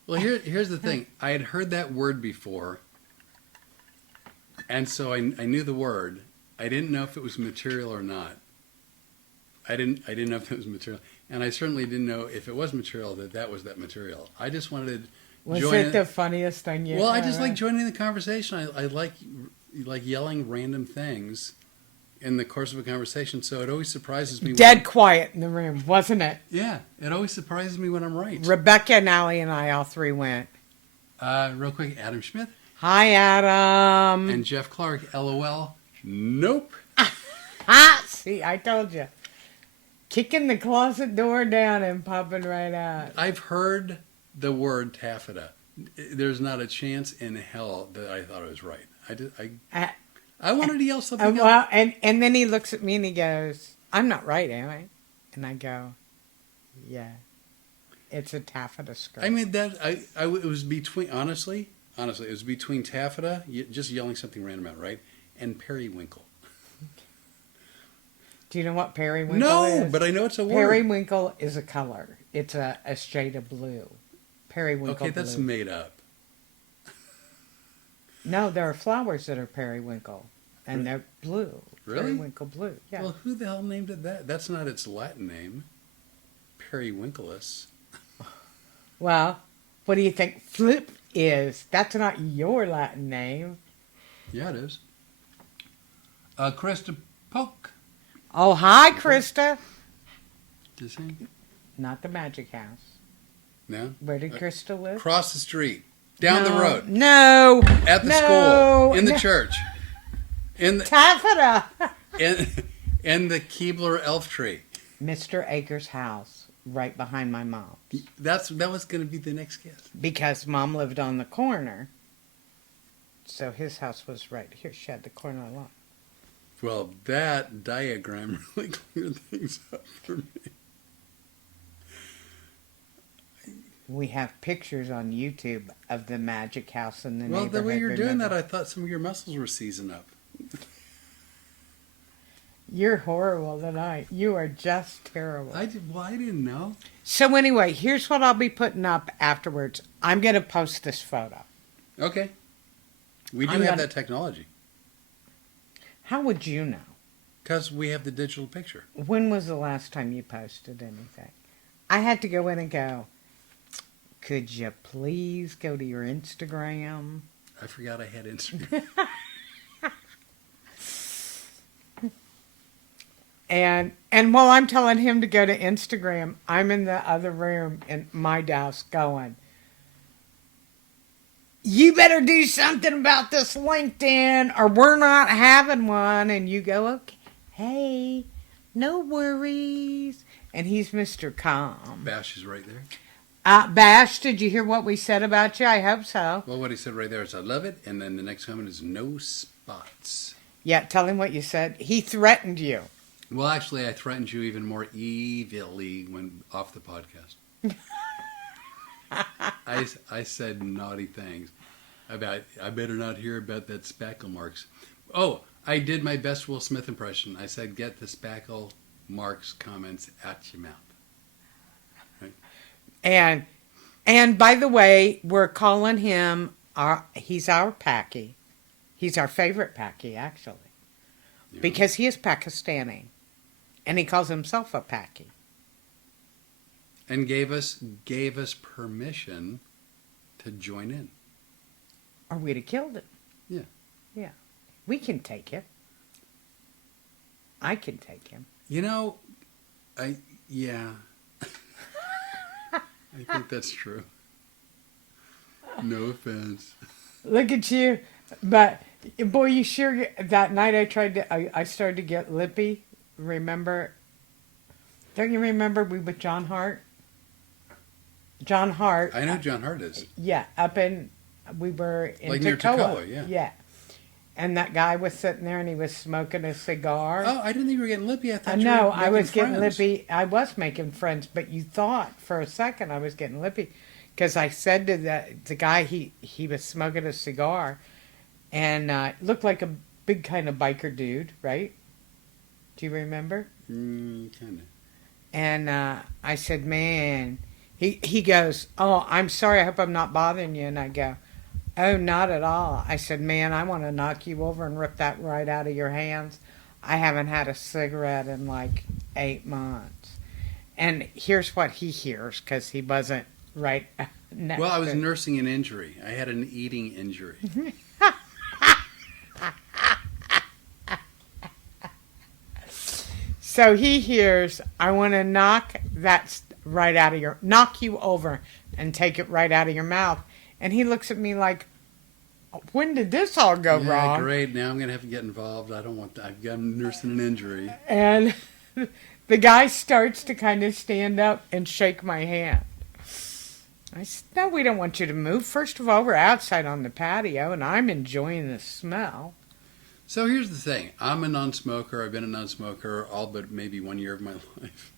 Well, here's the thing. I had heard that word before, and so I knew the word. I didn't know if it was material or not. I didn't know if it was material, and I certainly didn't know if it was material that was that material. I just wanted to was join it the funniest thing you Well, I just ever- like joining the conversation. I like yelling random things in the course of a conversation. So it always surprises me. Dead quiet in the room, wasn't it? Yeah, it always surprises me when I'm right. Rebecca and Allie and I all 3 went, Real quick, Adam Schmidt "Hi, Adam." and Jeff Clark. LOL. Nope. Ah, see, I told you. Kicking the closet door down and popping right out. I've heard the word taffeta. There's not a chance in hell that I thought it was right. I wanted to yell something else. Well, and then he looks at me and he goes, "I'm not right, am I?" And I go, "Yeah, it's a taffeta skirt." I mean it was between honestly, it was between taffeta, just yelling something random out, right, and periwinkle. Do you know what periwinkle No, is? but I know it's a word. Periwinkle is a color. It's a shade of blue. Periwinkle Okay, that's blue. made up. No, there are flowers that are periwinkle, and Re- they're blue. Really? Periwinkle blue. Yeah. Well, who the hell named it that? That's not its Latin name. Periwinkleus. Well, what do you think flip is? That's not your Latin name. Yeah, it is. Krista Polk. Oh, hi, Krista. Is he? Not the Magic House. No? Where did Krista live? Across the street. Down the No, road. No. At the no, school. In the no. church. In the, Taffeta. in the Keebler elf tree. Mr. Akers' house, right behind my mom. That was going to be the next guess. Because Mom lived on the corner. So his house was right here. She had the corner lot. Well, that diagram really cleared things up for me. We have pictures on YouTube of the Magic House in the Well, neighborhood. the way you're doing that, remember? I thought some of your muscles were seizing up. You're horrible tonight. You are just terrible. I didn't know. So anyway, here's what I'll be putting up afterwards. I'm going to post this photo. Okay. We do I'm have gonna- that technology How would you know? because we have the digital picture. When was the last time you posted anything? I had to go in and go, "Could you please go to your Instagram?" I forgot I had Instagram. And while I'm telling him to go to Instagram, I'm in the other room in my desk going, "You better do something about this LinkedIn or we're not having one." And you go, "Okay, hey, no worries." And he's Mr. Calm. Bash is right there. Bash, did you hear what we said about you? I hope so. Well, what he said right there is, "I love it," and then the next comment is, "No spots." Yeah, tell him what you said. He threatened you. Well, actually, I threatened you even more evilly when off the podcast. I said naughty things about, I better not hear about that spackle marks. Oh, I did my best Will Smith impression. I said, "Get the spackle marks comments out your mouth." And by the way, we're calling him he's our Paki. He's our favorite Paki, actually. Yeah. Because he is Pakistani. And he calls himself a Paki. And gave us permission to join in. Or we'd have killed him. Yeah. Yeah. We can take him. I can take him. You know, yeah. I think that's true. No offense. Look at you. But, boy, you sure, that night I started to get lippy. Remember? Don't you remember we with John Hart? John Hart. I know who John Hart is. Yeah, we were in Like near Toccoa. Toccoa, yeah. Yeah. And that guy was sitting there and he was smoking a cigar. Oh, I didn't think you were getting lippy. I thought you No, were I was getting friends. lippy. I was making friends, but you thought for a second I was getting lippy because I said to the guy he was smoking a cigar and looked like a big kind of biker dude, right? Do you remember? Kind of. And I said, man, he goes, oh, I'm sorry, I hope I'm not bothering you. And I go, oh, not at all. I said, man, I want to knock you over and rip that right out of your hands. I haven't had a cigarette in like 8 months. And here's what he hears, because he wasn't right next Well, I was to- nursing an injury. I had an eating injury. So he hears, I want to knock knock you over and take it right out of your mouth. And he looks at me like, when did this all go Yeah, wrong? great. Now I'm going to have to get involved. I don't want that. I'm nursing an injury. And the guy starts to kind of stand up and shake my hand. I said, no, we don't want you to move. First of all, we're outside on the patio, and I'm enjoying the smell. So here's the thing. I'm a non-smoker. I've been a non-smoker all but maybe 1 year of my life.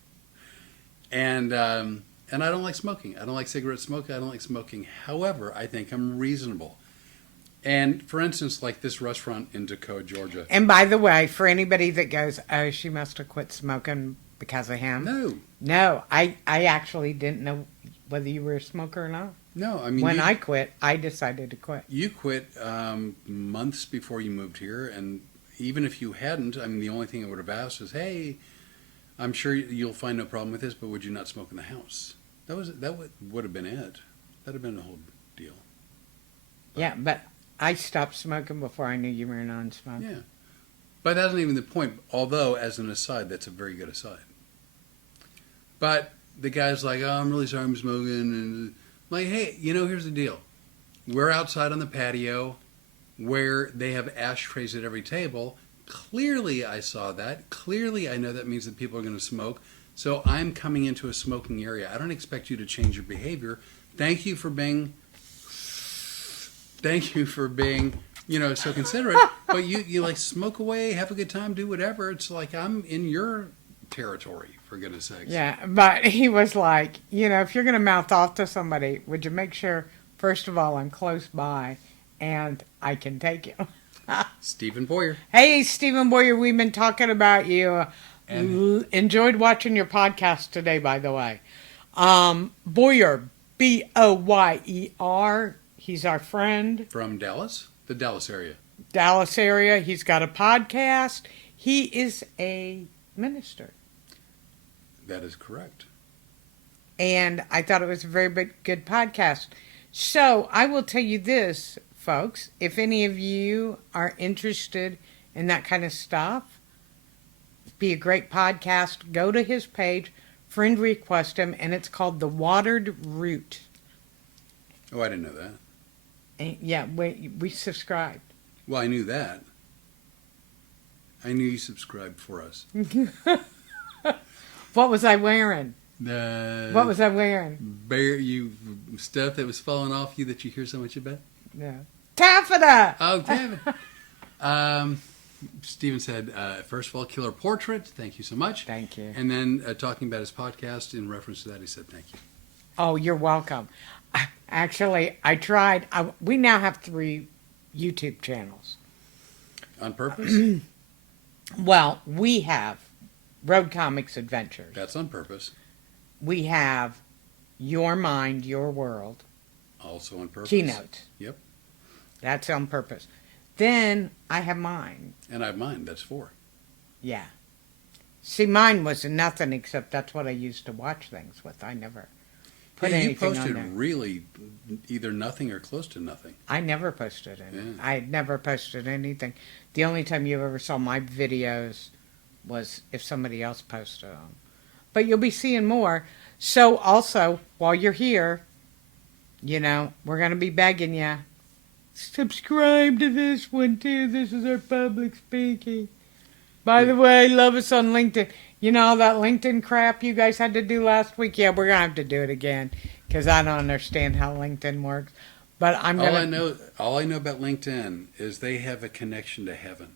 And I don't like smoking. I don't like cigarette smoking. I don't like smoking. However, I think I'm reasonable. And for instance, like this restaurant in Toccoa, Georgia. And by the way, for anybody that goes, oh, she must have quit smoking because of him. No, No, I actually didn't know whether you were a smoker or not. no. I mean, When I quit, I decided to quit. you quit months before you moved here, and even if you hadn't, I mean, the only thing I would have asked is, "Hey, I'm sure you'll find no problem with this, but would you not smoke in the house?" That would have been it. That'd have been the whole deal. Yeah, but I stopped smoking before I knew you were a non-smoker. Yeah, but that's not even the point. Although, as an aside, that's a very good aside. But the guy's like, "Oh, I'm really sorry, I'm smoking," and I'm like, "Hey, here's the deal. We're outside on the patio, where they have ashtrays at every table. Clearly, I saw that. Clearly, I know that means that people are going to smoke. So I'm coming into a smoking area. I don't expect you to change your behavior. Thank you for being, so considerate. But you like smoke away, have a good time, do whatever. It's like I'm in your territory, for goodness sakes." Yeah, but he was like, if you're going to mouth off to somebody, would you make sure, first of all, I'm close by and I can take you? Stephen Boyer. Hey, Stephen Boyer, we've been talking about you. Enjoyed watching your podcast today, by the way. Boyer, Boyer. He's our friend. From Dallas, the Dallas area. Dallas area. He's got a podcast. He is a minister. That is correct. And I thought it was a very good podcast. So I will tell you this, folks. If any of you are interested in that kind of stuff, be a great podcast. Go to his page, friend request him, and it's called The Watered Root. Oh, I didn't know that. And yeah, we subscribed. Well, I knew that. I knew you subscribed for us. What was I wearing? What was I wearing? Stuff that was falling off you that you hear so much about? Yeah. Taffeta! Oh, damn it. Stephen said, first of all, killer portrait. Thank you so much. Thank you. And then talking about his podcast in reference to that, he said, thank you. Oh, you're welcome. Actually, I tried. We now have 3 YouTube channels. On purpose? Well, we have Road Comics Adventures. That's on purpose. We have Your Mind, Your World. Also on purpose. Keynote. Yep. That's on purpose. Then I have mine. And I have mine. That's 4. Yeah. See, mine was nothing except that's what I used to watch things with. I never put Yeah, you anything on posted there. really either nothing or close to nothing. I never posted it. Yeah. I never posted anything. The only time you ever saw my videos was if somebody else posted them. But you'll be seeing more. So also, while you're here, you know, we're going to be begging you. Subscribe to this one too. This is our public speaking. By the way, love us on LinkedIn. You know all that LinkedIn crap you guys had to do last week? Yeah, we're going to have to do it again because I don't understand how LinkedIn works. But I'm going to... All I know about LinkedIn is they have a connection to heaven.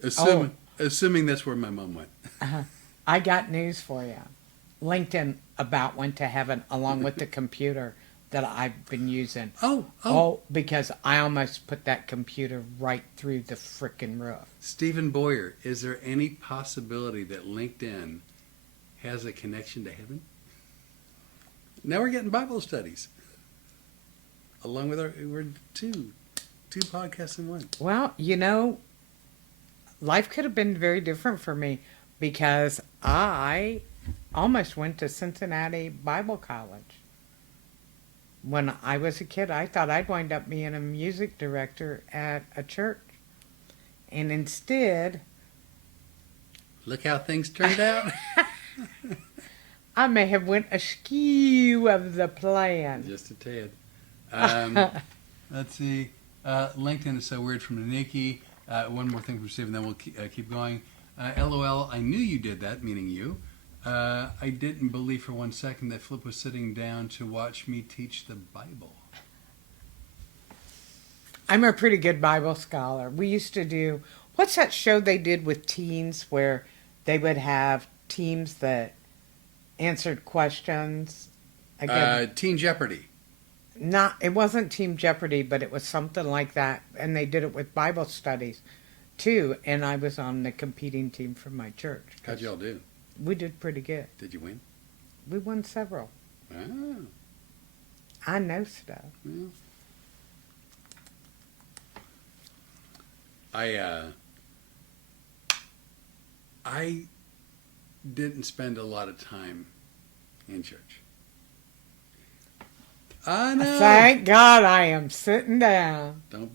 Assuming that's where my mom went. I got news for you. LinkedIn about went to heaven along with the computer that I've been using. Oh. Because I almost put that computer right through the frickin' roof. Stephen Boyer, is there any possibility that LinkedIn has a connection to heaven? Now we're getting Bible studies. Along with we're two podcasts in one. Well, you know, life could have been very different for me because I almost went to Cincinnati Bible College. When I was a kid, I thought I'd wind up being a music director at a church. And instead... Look how things turned out. I may have went askew of the plan. Just a tad. Let's see. LinkedIn is so weird from Nikki. One more thing from Steve, and then we'll keep going. LOL, I knew you did that, meaning you. I didn't believe for 1 second that Flip was sitting down to watch me teach the Bible. I'm a pretty good Bible scholar. We used to do, what's that show they did with teens where they would have teams that answered questions? Again, Teen Jeopardy. It wasn't Team Jeopardy, but it was something like that. And they did it with Bible studies too. And I was on the competing team for my church. How'd y'all do? We did pretty good. Did you win? We won several. Oh. I know stuff. Well. I didn't spend a lot of time in church. I know. Thank God I am sitting down. Don't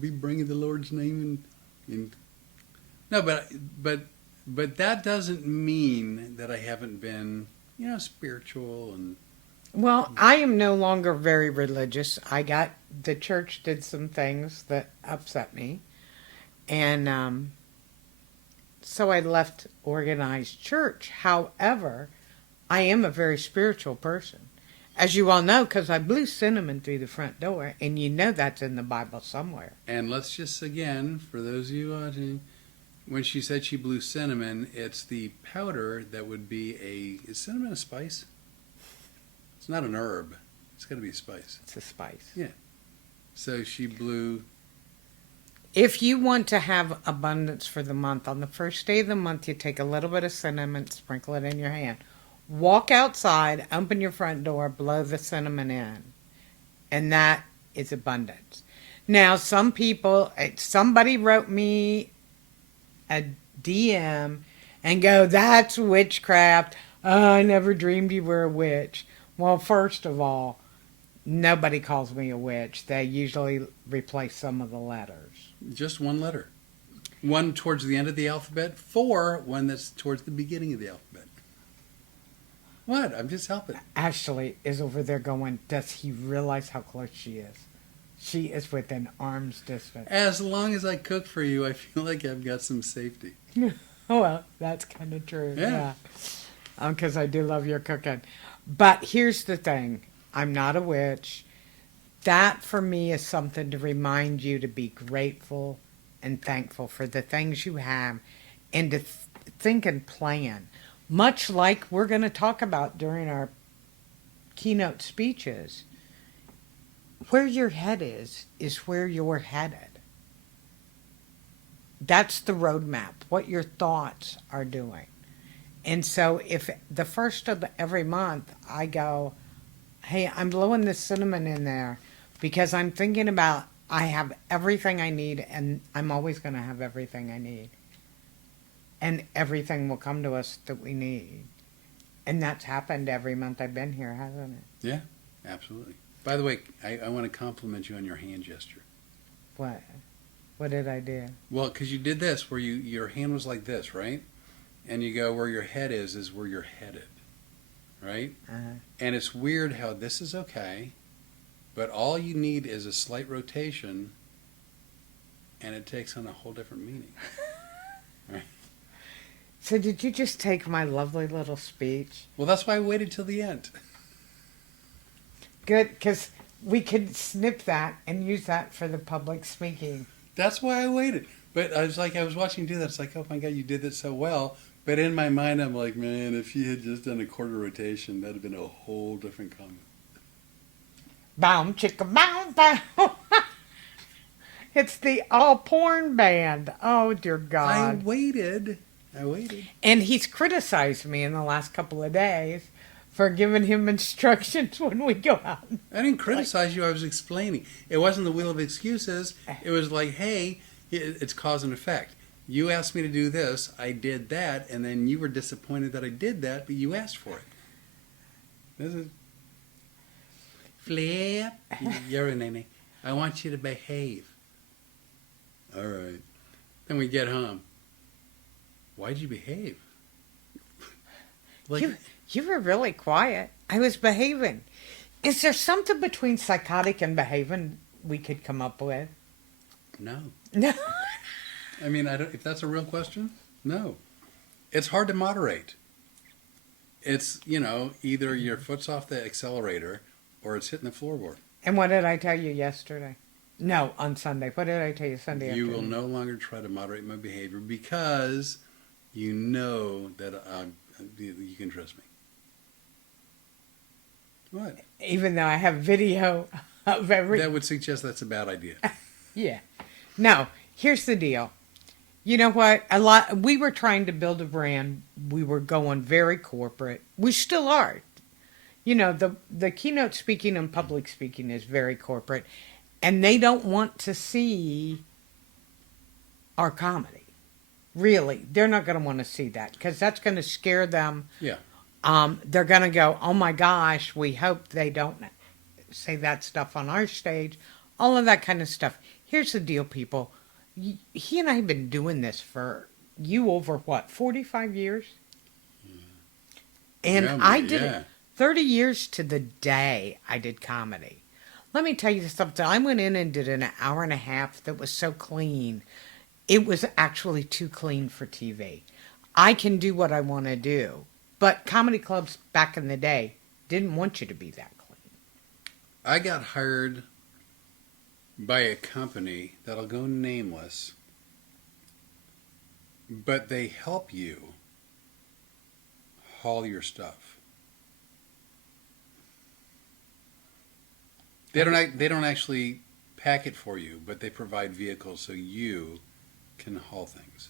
be bringing the Lord's name in. No, but that doesn't mean that I haven't been, spiritual and. Well, I am no longer very religious. The church did some things that upset me. And so I left organized church. However, I am a very spiritual person. As you all know, because I blew cinnamon through the front door, and you know that's in the Bible somewhere. And let's just, again, for those of you watching, when she said she blew cinnamon, it's the powder that would be is cinnamon a spice? It's not an herb. It's got to be a spice. It's a spice. Yeah. So she blew. If you want to have abundance for the month, on the first day of the month, you take a little bit of cinnamon, sprinkle it in your hand. Walk outside, open your front door, blow the cinnamon in. And that is abundance. Now, somebody wrote me a DM and go, that's witchcraft. Oh, I never dreamed you were a witch. Well, first of all, nobody calls me a witch. They usually replace some of the letters. Just one letter. One towards the end of the alphabet, one that's towards the beginning of the alphabet. What? I'm just helping. Ashley is over there going, does he realize how close she is? She is within arm's distance. As long as I cook for you, I feel like I've got some safety. Well, that's kind of true. Yeah. Because I do love your cooking. But here's the thing. I'm not a witch. That, for me, is something to remind you to be grateful and thankful for the things you have and to think and plan. Much like we're going to talk about during our keynote speeches. Where your head is where you're headed. That's the roadmap, what your thoughts are doing. And so if the first of every month I go, hey, I'm blowing this cinnamon in there because I'm thinking about I have everything I need and I'm always going to have everything I need. And everything will come to us that we need. And that's happened every month I've been here, hasn't it? Yeah, absolutely. By the way, I want to compliment you on your hand gesture. What? What did I do? Well, because you did this where your hand was like this, right? And you go where your head is where you're headed, right? Uh-huh. And it's weird how this is okay, but all you need is a slight rotation, and it takes on a whole different meaning. Right? So did you just take my lovely little speech? Well, that's why I waited till the end. Good, because we could snip that and use that for the public speaking. That's why I waited. But I was watching you do that. It's like, oh my God, you did that so well. But in my mind, I'm like, man, if you had just done a quarter rotation, that'd have been a whole different comment. Boom, chicka, boom, boom. It's the all porn band. Oh, dear I God. waited. And he's criticized me in the last couple of days for giving him instructions when we go out. I didn't criticize you. I was explaining. It wasn't the wheel of excuses. It was like, hey, it's cause and effect. You asked me to do this. I did that. And then you were disappointed that I did that, but you asked for it. This is Flip. You're Nene. I want you to behave. All right. Then we get home. Why'd you behave? Like, You were really quiet. I was behaving. Is there something between psychotic and behaving we could come up with? no. No. I mean, I don't. If that's a real question, no. It's hard to moderate. It's, either your foot's off the accelerator or it's hitting the floorboard. And what did I tell you yesterday? No, on Sunday. What did I tell you Sunday You will afternoon? no longer try to moderate my behavior because you know that you can trust me. What? Even though I have video of every... That would suggest that's a bad idea. Yeah. No, here's the deal. You know what? We were trying to build a brand. We were going very corporate. We still are. The keynote speaking and public speaking is very corporate. And they don't want to see our comedy. Really. They're not going to want to see that because that's going to scare them. Yeah. They're going to go, oh my gosh, we hope they don't say that stuff on our stage. All of that kind of stuff. Here's the deal, people. He and I have been doing this for over, 45 years? And Yeah, I did yeah. it 30 years to the day I did comedy. Let me tell you something. I went in and did an hour and a half that was so clean. It was actually too clean for TV. I can do what I want to do. But comedy clubs back in the day didn't want you to be that clean. I got hired by a company that'll go nameless, but they help you haul your stuff. They don't actually pack it for you, but they provide vehicles so you can haul things.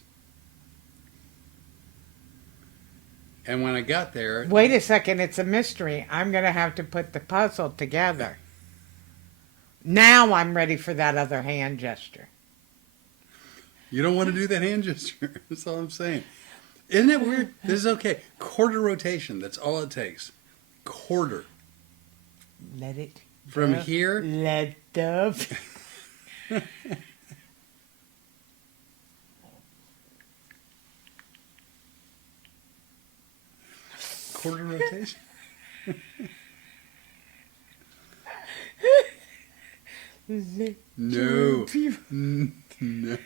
And when I got there... Wait a second, it's a mystery. I'm going to have to put the puzzle together. Now I'm ready for that other hand gesture. You don't want to do that hand gesture. That's all I'm saying. Isn't it weird? This is okay. Quarter rotation. That's all it takes. Quarter. Let it From go. here. Let the... Quarter rotation. No. No.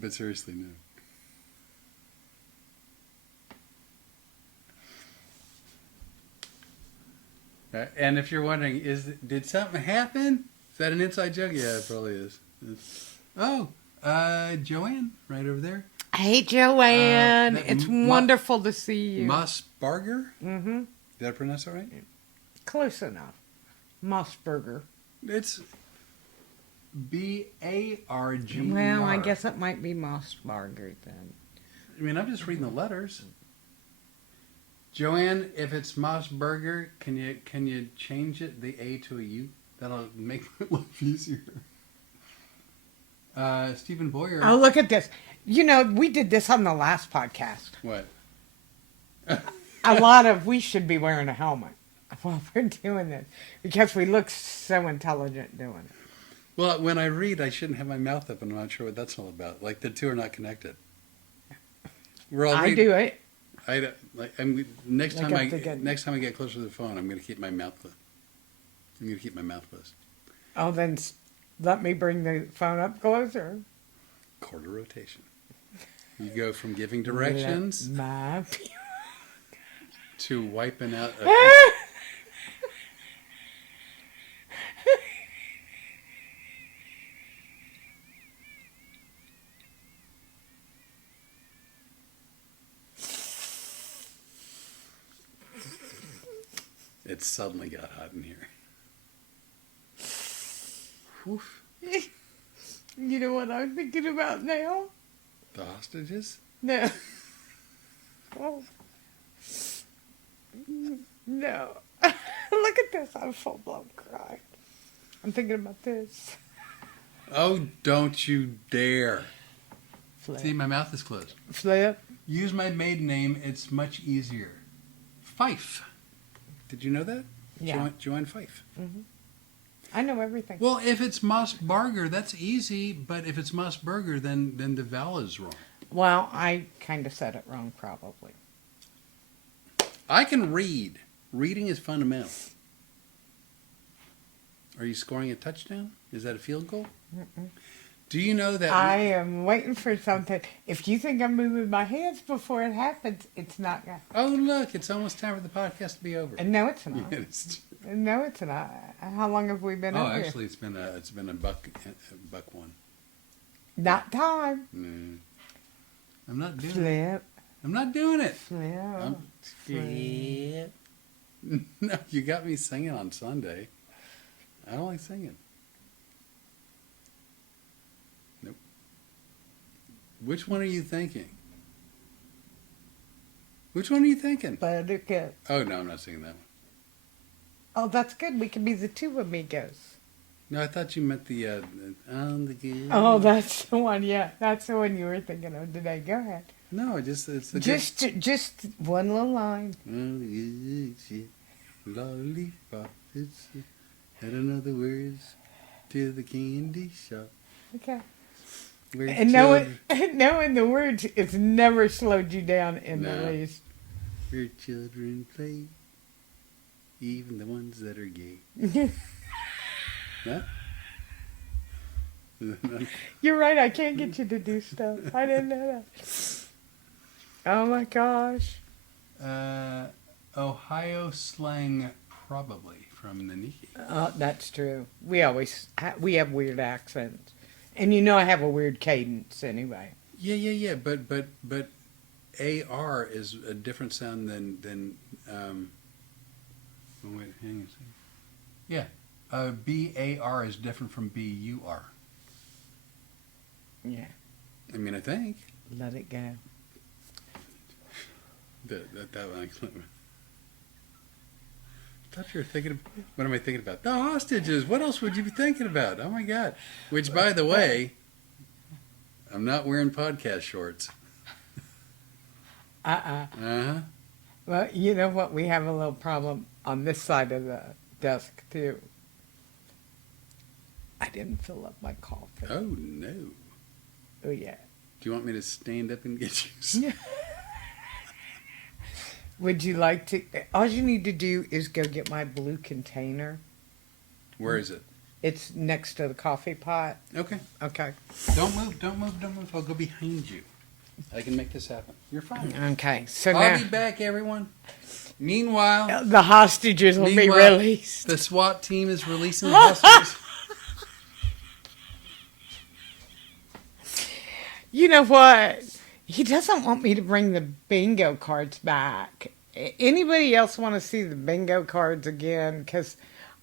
But seriously, no. And if you're wondering, did something happen? Is that an inside joke? Yeah, it probably is. Joanne, right over there. Hey, Joanne. that It's M- wonderful to see you. Mossbarger? Mm-hmm. Did I pronounce that right? Close enough. Mossberger. It's Barger. Well, I guess it might be Mossberger then. I mean, I'm just reading the letters. Joanne, if it's Mossberger, can you change it the A to a U? That'll make it look easier. Stephen Boyer. Oh, look at this. You know, we did this on the last podcast. What? We should be wearing a helmet while we're doing this because we look so intelligent doing it. Well, when I read, I shouldn't have my mouth up, and I'm not sure what that's all about. Like the two are not connected. I do it. I don't, like. Next Like time up together. next time I get closer to the phone, I'm going to keep my mouth closed. I'm going to keep my mouth closed. Oh, then let me bring the phone up closer. Quarter rotation. You go from giving directions My to wiping out. It suddenly got hot in here. Whew. You know what I'm thinking about now? The hostages? No. Oh. No. Look at this. I'm full blown crying. I'm thinking about this. Oh, don't you dare. Flip. See, my mouth is closed. Flip. Use my maiden name. It's much easier. Fife. Did you know that? Yeah. Joanne Fife. I know everything. Well, if it's Mossberger, that's easy. But if it's Mossberger, then the vowel is wrong. Well, I kind of said it wrong, probably. I can read. Reading is fundamental. Are you scoring a touchdown? Is that a field goal? Do you know that? I am waiting for something. If you think I'm moving my hands before it happens, it's not going to. Oh, look, it's almost time for the podcast to be over. No, it's not. Yes. No, it's not. How long have we been Oh, over here? actually, it's been a buck one. Not time. No. I'm not doing it. Flip. I'm not doing it. Flip. Flip. No, you got me singing on Sunday. I don't like singing. Nope. Which one are you thinking? Which one are you thinking? Buttercup. Oh, no, I'm not singing that one. Oh, that's good. We can be the two amigos. No, I thought you meant the on the good. Oh, that's the one. Yeah, that's the one you were thinking of today. Go ahead. No, it's the Just one little line. on the good shit, lollipop. It's add another words to the candy shop. Okay. Where And knowing the words, it's never slowed you down in the No. least. where children play, even the ones that are gay. Huh? You're right. I can't get you to do stuff. I didn't know that. Oh my gosh. Ohio slang, probably from the Nikki. That's true. We have weird accents, and you know I have a weird cadence anyway. Yeah. But AR is a different sound than oh, wait, hang on a second. Yeah. BAR is different from BUR. Yeah. I mean, I think. Let it go. That one. I thought you were thinking of, what am I thinking about? The hostages. What else would you be thinking about? Oh my God. Which, by the way, I'm not wearing podcast shorts. Uh-huh. Well, you know what? We have a little problem on this side of the desk, too. I didn't fill up my coffee. Oh, no. Oh, yeah. Do you want me to stand up and get you some? Would you like to? All you need to do is go get my blue container. Where is it? It's next to the coffee pot. Okay. Okay. Don't move. I'll go behind you. I can make this happen. You're fine. Okay. So I'll now be back, everyone. Meanwhile, the hostages will be Meanwhile, released. the SWAT team is releasing the hostages. You know what? He doesn't want me to bring the bingo cards back. Anybody else want to see the bingo cards again? Because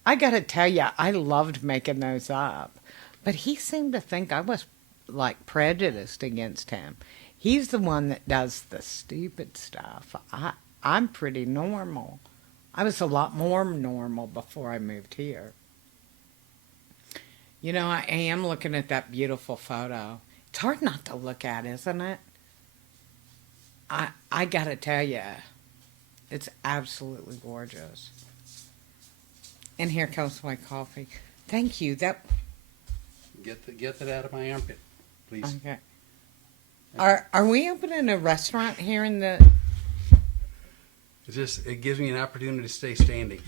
I got to tell you, I loved making those up. But he seemed to think I was like prejudiced against him. He's the one that does the stupid stuff. I'm pretty normal. I was a lot more normal before I moved here. You know, I am looking at that beautiful photo. It's hard not to look at, isn't it? I gotta tell you, it's absolutely gorgeous. And here comes my coffee. Thank you. That Get that out of my armpit, please. okay. Are we opening a restaurant here in the? It gives me an opportunity to stay standing.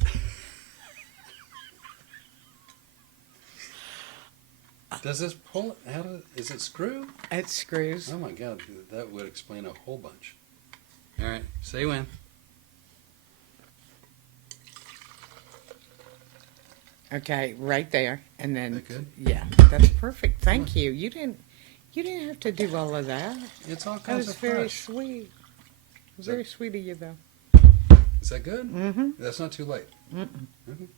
Does this pull it? Is it screw? It screws. Oh my God, that would explain a whole bunch. All right, say when. Okay, right there, and then That good? yeah, that's perfect. Thank you. You didn't have to do all of that. It's all That kinds was of very fresh. sweet. Is that- Very sweet of you, though. Is that good? Mm-hmm. That's not too late. Mm-mm. Okay.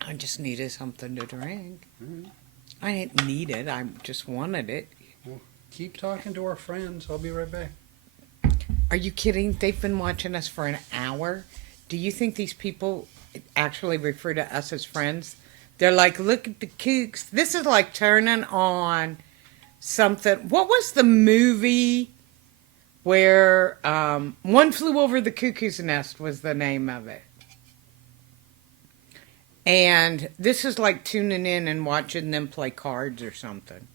I just needed something to drink. All right. I didn't need it. I just wanted it. Keep talking to our friends. I'll be right back. Are you kidding? They've been watching us for an hour. Do you think these people actually refer to us as friends? They're like, look at the kooks. This is like turning on something. What was the movie where One Flew Over the Cuckoo's Nest was the name of it? And this is like tuning in and watching them play cards or something.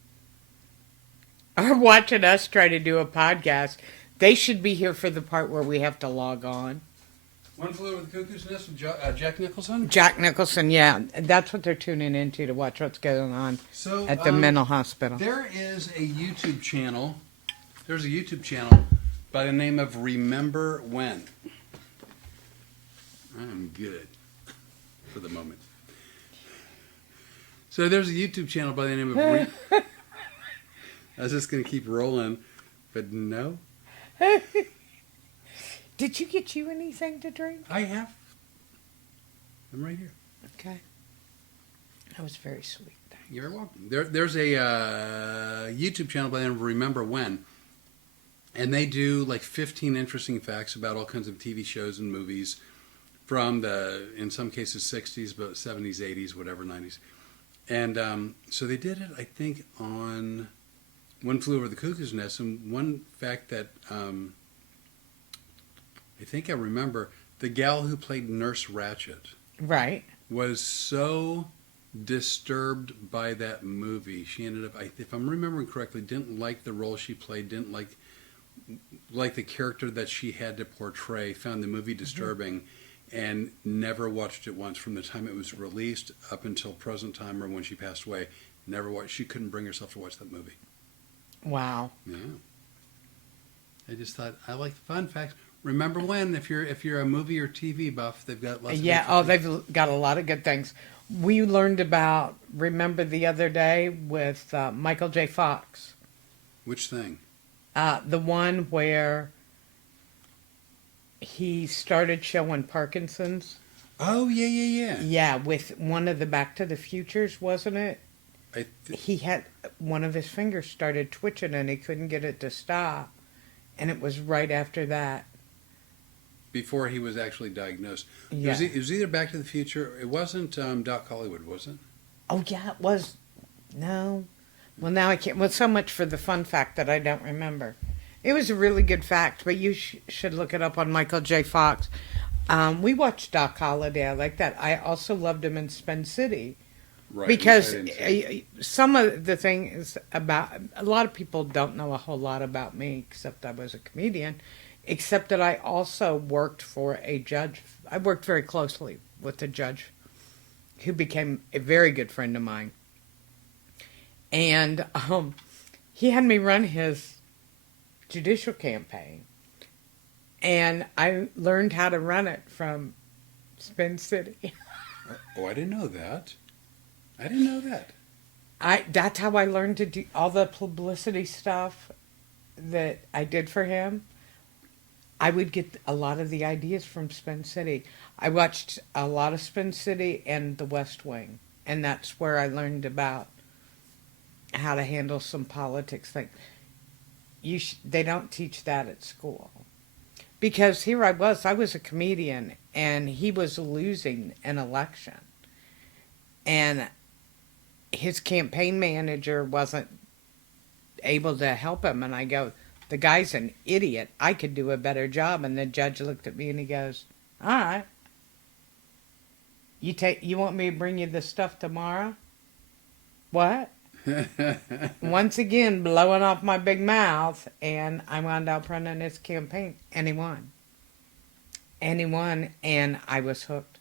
Or watching us try to do a podcast. They should be here for the part where we have to log on. One Flew Over the Cuckoo's Nest with Jack Nicholson? Jack Nicholson, yeah. That's what they're tuning into to watch what's going on So, at the mental hospital. there is a YouTube channel. There's a YouTube channel by the name of Remember When. I'm good for the moment. So there's a YouTube channel by the name of I was just going to keep rolling, but no. Did you get you anything to drink? I have. I'm right here. Okay. That was very sweet. You're welcome. There's a YouTube channel by the name of Remember When, and they do like 15 interesting facts about all kinds of TV shows and movies from the, in some cases, 60s, but 70s, 80s, whatever, 90s. And so they did it, I think, on One Flew Over the Cuckoo's Nest. And one fact that I think I remember, the gal who played Nurse Ratched Right. was so disturbed by that movie. She ended up, if I'm remembering correctly, didn't like the role she played, didn't like the character that she had to portray, found the movie disturbing, and never watched it once from the time it was released up until present time or when she passed away. Never watched. She couldn't bring herself to watch that movie. Wow. Yeah. I just thought I like the fun facts. Remember When? If you're a movie or TV buff, they've got lots. Yeah. Of Oh, they've got a lot of good things. We learned about, remember the other day with Michael J. Fox. Which thing? The one where he started showing Parkinson's. Oh yeah. Yeah, with one of the Back to the Futures, wasn't it? I He had one of his fingers started twitching and he couldn't get it to stop. And it was right after that. Before he was actually diagnosed. Yeah. It was either Back to the Future. It wasn't Doc Hollywood, was it? Oh, yeah, it was. No. Well, now I can't. Well, so much for the fun fact that I don't remember. It was a really good fact, but you should look it up on Michael J. Fox. We watched Doc Holliday. I like that. I also loved him in Spin City. Right. Because which I didn't see. some of the things about, a lot of people don't know a whole lot about me, except I was a comedian, except that I also worked for a judge. I worked very closely with a judge who became a very good friend of mine. And he had me run his judicial campaign. And I learned how to run it from Spin City. Oh, I didn't know that. I didn't know that. That's how I learned to do all the publicity stuff that I did for him. I would get a lot of the ideas from Spin City. I watched a lot of Spin City and The West Wing. and that's where I learned about how to handle some politics things. They don't teach that at school. Because here I was a comedian, and he was losing an election. And his campaign manager wasn't able to help him. And I go, the guy's an idiot. I could do a better job. And the judge looked at me and he goes, all right. You want me to bring you the stuff tomorrow? What? Once again, blowing off my big mouth, and I wound up running his campaign, and he won. And he won, and I was hooked.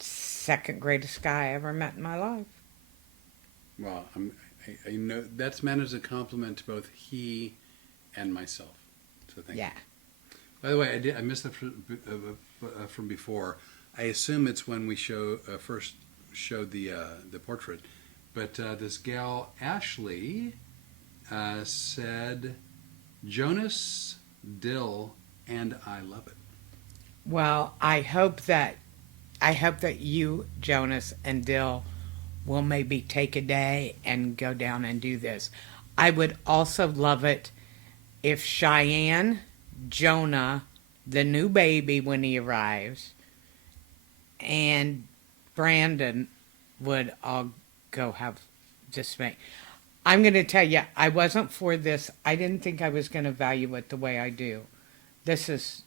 Second greatest guy I ever met in my life. Well, I know that's meant as a compliment to both he and myself. So thank you. By the way, I missed that from before. I assume it's when we first showed the portrait. But this gal, Ashley, said, Jonas, Dill, and I love it. Well, I hope that you, Jonas, and Dill will maybe take a day and go down and do this. I would also love it if Cheyenne, Jonah, the new baby when he arrives, and Brandon would all go have just me. I'm going to tell you, I wasn't for this. I didn't think I was going to value it the way I do. This is...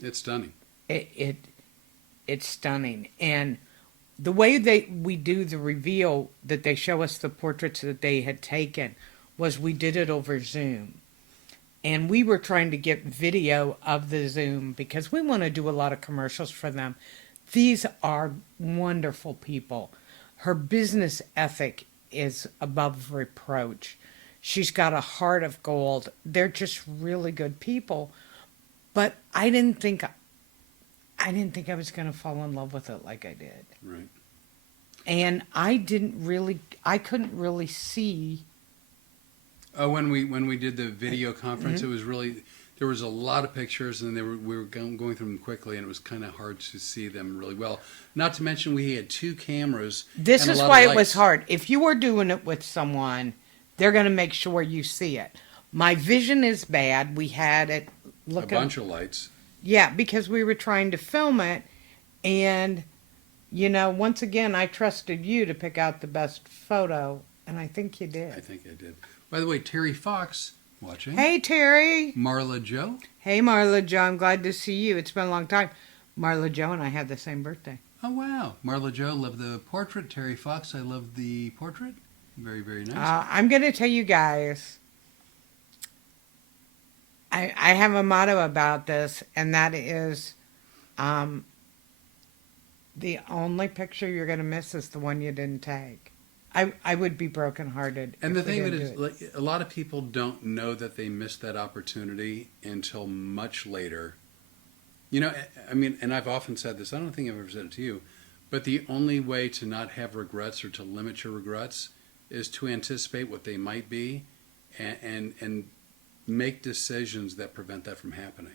It's stunning. It's stunning. And the way we do the reveal, that they show us the portraits that they had taken, was we did it over Zoom. And we were trying to get video of the Zoom because we want to do a lot of commercials for them. These are wonderful people. Her business ethic is above reproach. She's got a heart of gold. They're just really good people. But I didn't think I was going to fall in love with it like I did. Right. And I couldn't really see. Oh, when we did the video conference, It was really, there was a lot of pictures, and we were going through them quickly, and it was kind of hard to see them really well. Not to mention we had 2 cameras. This is why it was hard. If you were doing it with someone, they're going to make sure you see it. My vision is bad. We had it A bunch of lights. Yeah, because we were trying to film it, and, once again, I trusted you to pick out the best photo, and I think you did. I think I did. By the way, Terry Fox watching. Hey, Terry. Marla Joe. Hey, Marla Joe. I'm glad to see you. It's been a long time. Marla Joe and I had the same birthday. Oh, wow. Marla Joe loved the portrait. Terry Fox, I love the portrait. Very, very nice. I'm going to tell you guys, I have a motto about this, and that is the only picture you're going to miss is the one you didn't take. I would be brokenhearted. And the thing that is, like, a lot of people don't know that they missed that opportunity until much later. I mean, and I've often said this, I don't think I've ever said it to you, but the only way to not have regrets or to limit your regrets is to anticipate what they might be and make decisions that prevent that from happening.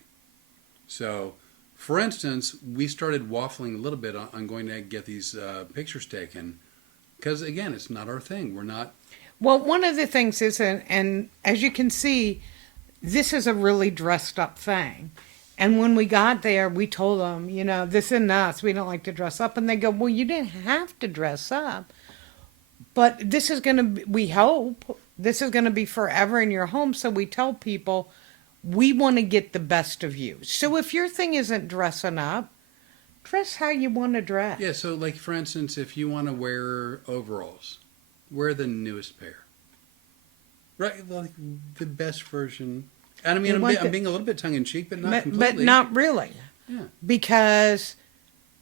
So, for instance, we started waffling a little bit on going to get these pictures taken because, again, it's not our thing. We're not... Well, one of the things is, and as you can see, this is a really dressed up thing. And when we got there, we told them, this isn't us. We don't like to dress up. And they go, well, you didn't have to dress up. But this is going to be, we hope, this is going to be forever in your home. So we tell people, we want to get the best of you. So if your thing isn't dressing up, dress how you want to dress. Yeah, so like, for instance, if you want to wear overalls, wear the newest pair. Right? Like the best version. And I mean, I'm being a little bit tongue-in-cheek, but not completely. But not really. Yeah. Because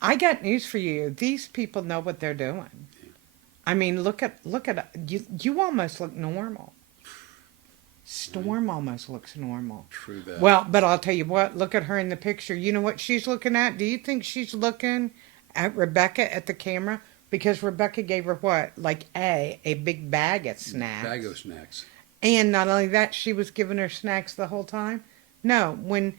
I got news for you. These people know what they're doing. Yeah. I mean, look at you almost look normal. Storm almost looks normal. True that. Well, but I'll tell you what, look at her in the picture. You know what she's looking at? Do you think she's looking at Rebecca at the camera? Because Rebecca gave her what? Like a big bag of snacks. Bag of snacks. And not only that, she was giving her snacks the whole time. No, when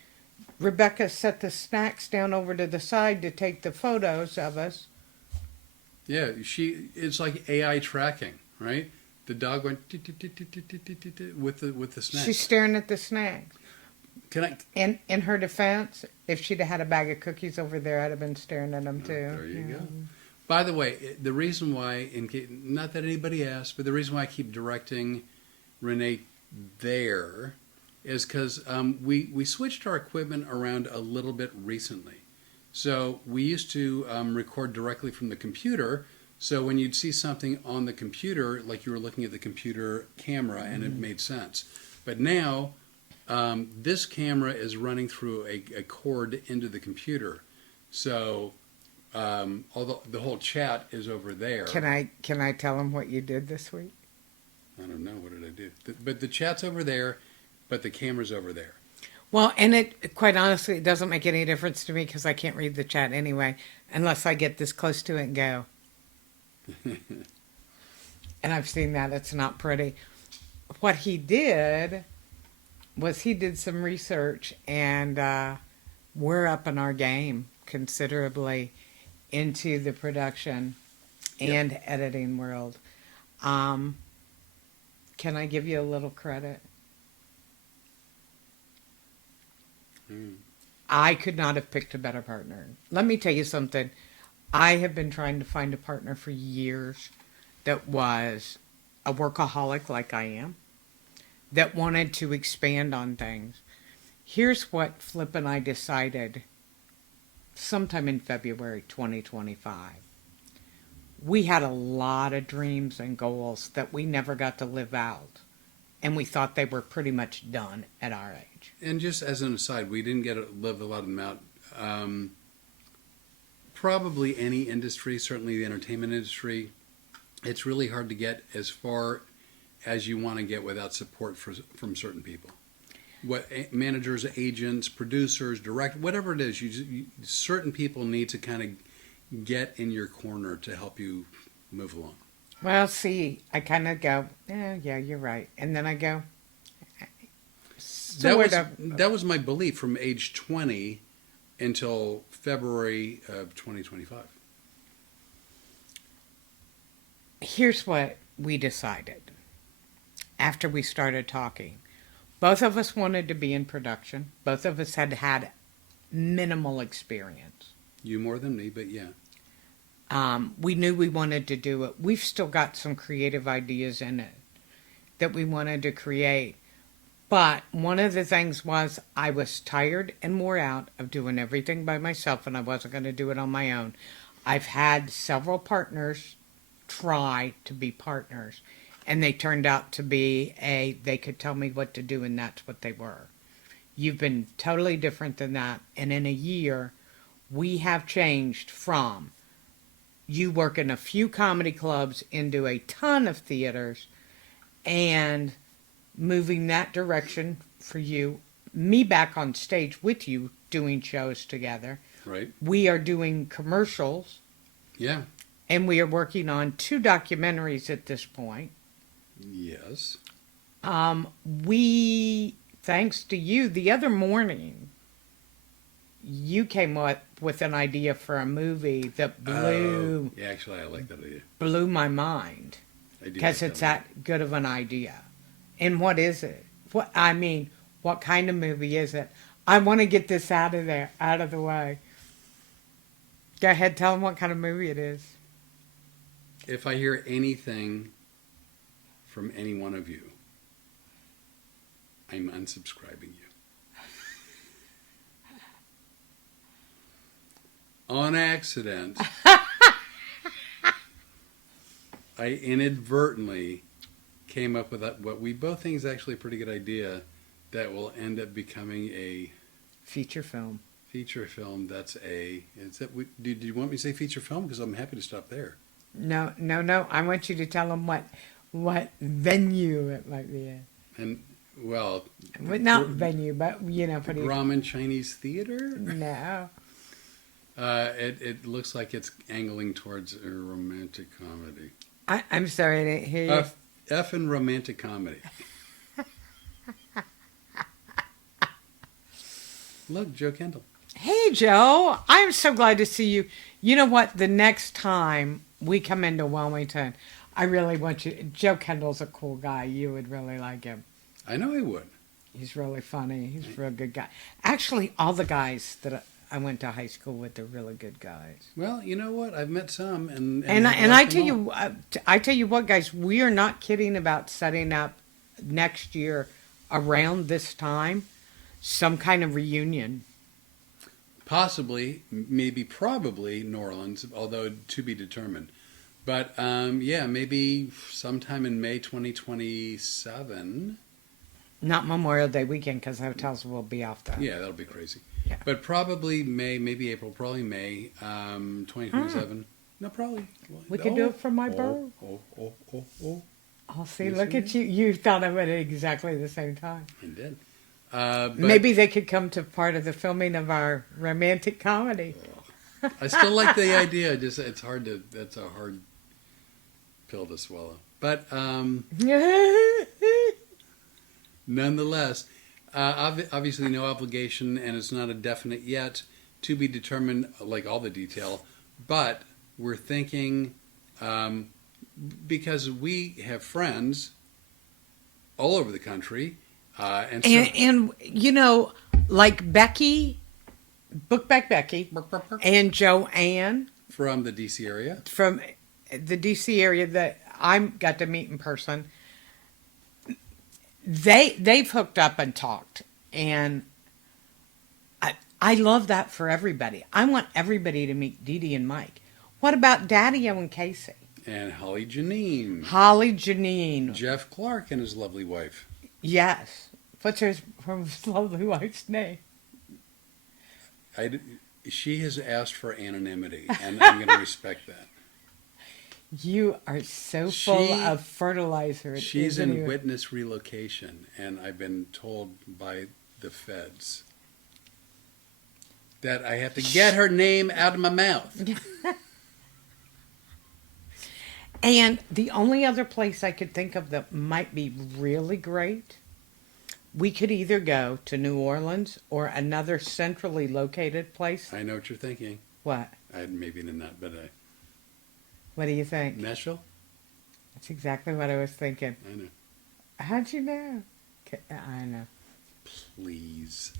Rebecca set the snacks down over to the side to take the photos of us, Yeah, it's like AI tracking, right? The dog went with the snack. She's staring at the snacks. Can I? In her defense, if she'd have had a bag of cookies over there, I'd have been staring at them too. There you go. By the way, the reason why, not that anybody asked, but the reason why I keep directing Renee there is because we switched our equipment around a little bit recently. So we used to record directly from the computer. So when you'd see something on the computer, like you were looking at the computer camera, and it made sense. But now this camera is running through a cord into the computer. So although the whole chat is over there. Can I tell them what you did this week? I don't know. What did I do? But the chat's over there, but the camera's over there. Well, and it quite honestly, it doesn't make any difference to me because I can't read the chat anyway, unless I get this close to it and go. And I've seen that. It's not pretty. What he did was he did some research, and we're up in our game considerably into the production and editing world. Can I give you a little credit? I could not have picked a better partner. Let me tell you something. I have been trying to find a partner for years that was a workaholic like I am, that wanted to expand on things. Here's what Flip and I decided sometime in February 2025. We had a lot of dreams and goals that we never got to live out, and we thought they were pretty much done at our age. And just as an aside, we didn't get to live a lot of them out. Probably any industry, certainly the entertainment industry, it's really hard to get as far as you want to get without support from certain people. What managers, agents, producers, whatever it is, certain people need to kind of get in your corner to help you move along. Well, see, I kind of go, yeah, you're right. And then I go, that was my belief from age 20 until February of 2025. Here's what we decided after we started talking. Both of us wanted to be in production. Both of us had had minimal experience. You more than me, but yeah. We knew we wanted to do it. We've still got some creative ideas in it that we wanted to create. But one of the things was I was tired and wore out of doing everything by myself, and I wasn't going to do it on my own. I've had several partners try to be partners, and they turned out to be they could tell me what to do, and that's what they were. You've been totally different than that, and in a year, we have changed from you work in a few comedy clubs into a ton of theaters, and moving that direction for you, me back on stage with you doing shows together. Right. We are doing commercials. Yeah. And we are working on 2 documentaries at this point. Yes. We, thanks to you, the other morning, you came up with an idea for a movie that blew... yeah, actually, I like that idea. Blew my mind. Because it's that good of an idea. And what is it? What kind of movie is it? I want to get this out of the way. Go ahead, tell them what kind of movie it is. If I hear anything from any one of you, I'm unsubscribing you. On accident, I inadvertently came up with what we both think is actually a pretty good idea that will end up becoming a feature film. Feature film. Did you want me to say feature film? Because I'm happy to stop there. No. I want you to tell them what venue it might be in. And well, not venue, but pretty. Ramen Chinese theater. No. It looks like it's angling towards a romantic comedy. I'm sorry, I didn't hear you. Effing romantic comedy. Look, Joe Kendall. Hey, Joe. I'm so glad to see you. You know what? The next time we come into Wilmington, I really want you. Joe Kendall's a cool guy. You would really like him. I know I would. He's really funny. He's a real good guy. Actually, all the guys that I went to high school with are really good guys. Well, you know what? I've met some, and I tell you, I tell you what, guys, we are not kidding about setting up next year around this time some kind of reunion. possibly, maybe, probably New Orleans, although to be determined. But yeah, maybe sometime in May 2027. Not Memorial Day weekend because hotels will be off then. Yeah, that'll be crazy. Yeah. But probably May, maybe April, probably May 2027. No, probably. We could do it for my birth. Oh. Oh, see, Yes, look we at you. You thought of it at exactly the same time. I did. But Maybe they could come to part of the filming of our romantic comedy. I still like the idea. Just it's hard to. That's a hard pill to swallow. But nonetheless, obviously no obligation, and it's not a definite yet. To be determined, like all the detail. But we're thinking, because we have friends all over the country, and you know, like Becky, Bookback Becky, and Joanne from the DC area. from the DC area that I got to meet in person. They've hooked up and talked, and I love that for everybody. I want everybody to meet Dee Dee and Mike. What about Daddy-O and Casey? And Holly Janine. Holly Janine. Jeff Clark and his lovely wife. Yes. What's her from his lovely wife's name? She has asked for anonymity, and I'm going to respect that. You are so full of fertilizer. She's in witness relocation, and I've been told by the feds that I have to get her name out of my mouth. And the only other place I could think of that might be really great, we could either go to New Orleans or another centrally located place. I know what you're thinking. What? Maybe not, but What do you think? Nashville? That's exactly what I was thinking. I know. How'd you know? I know. Please.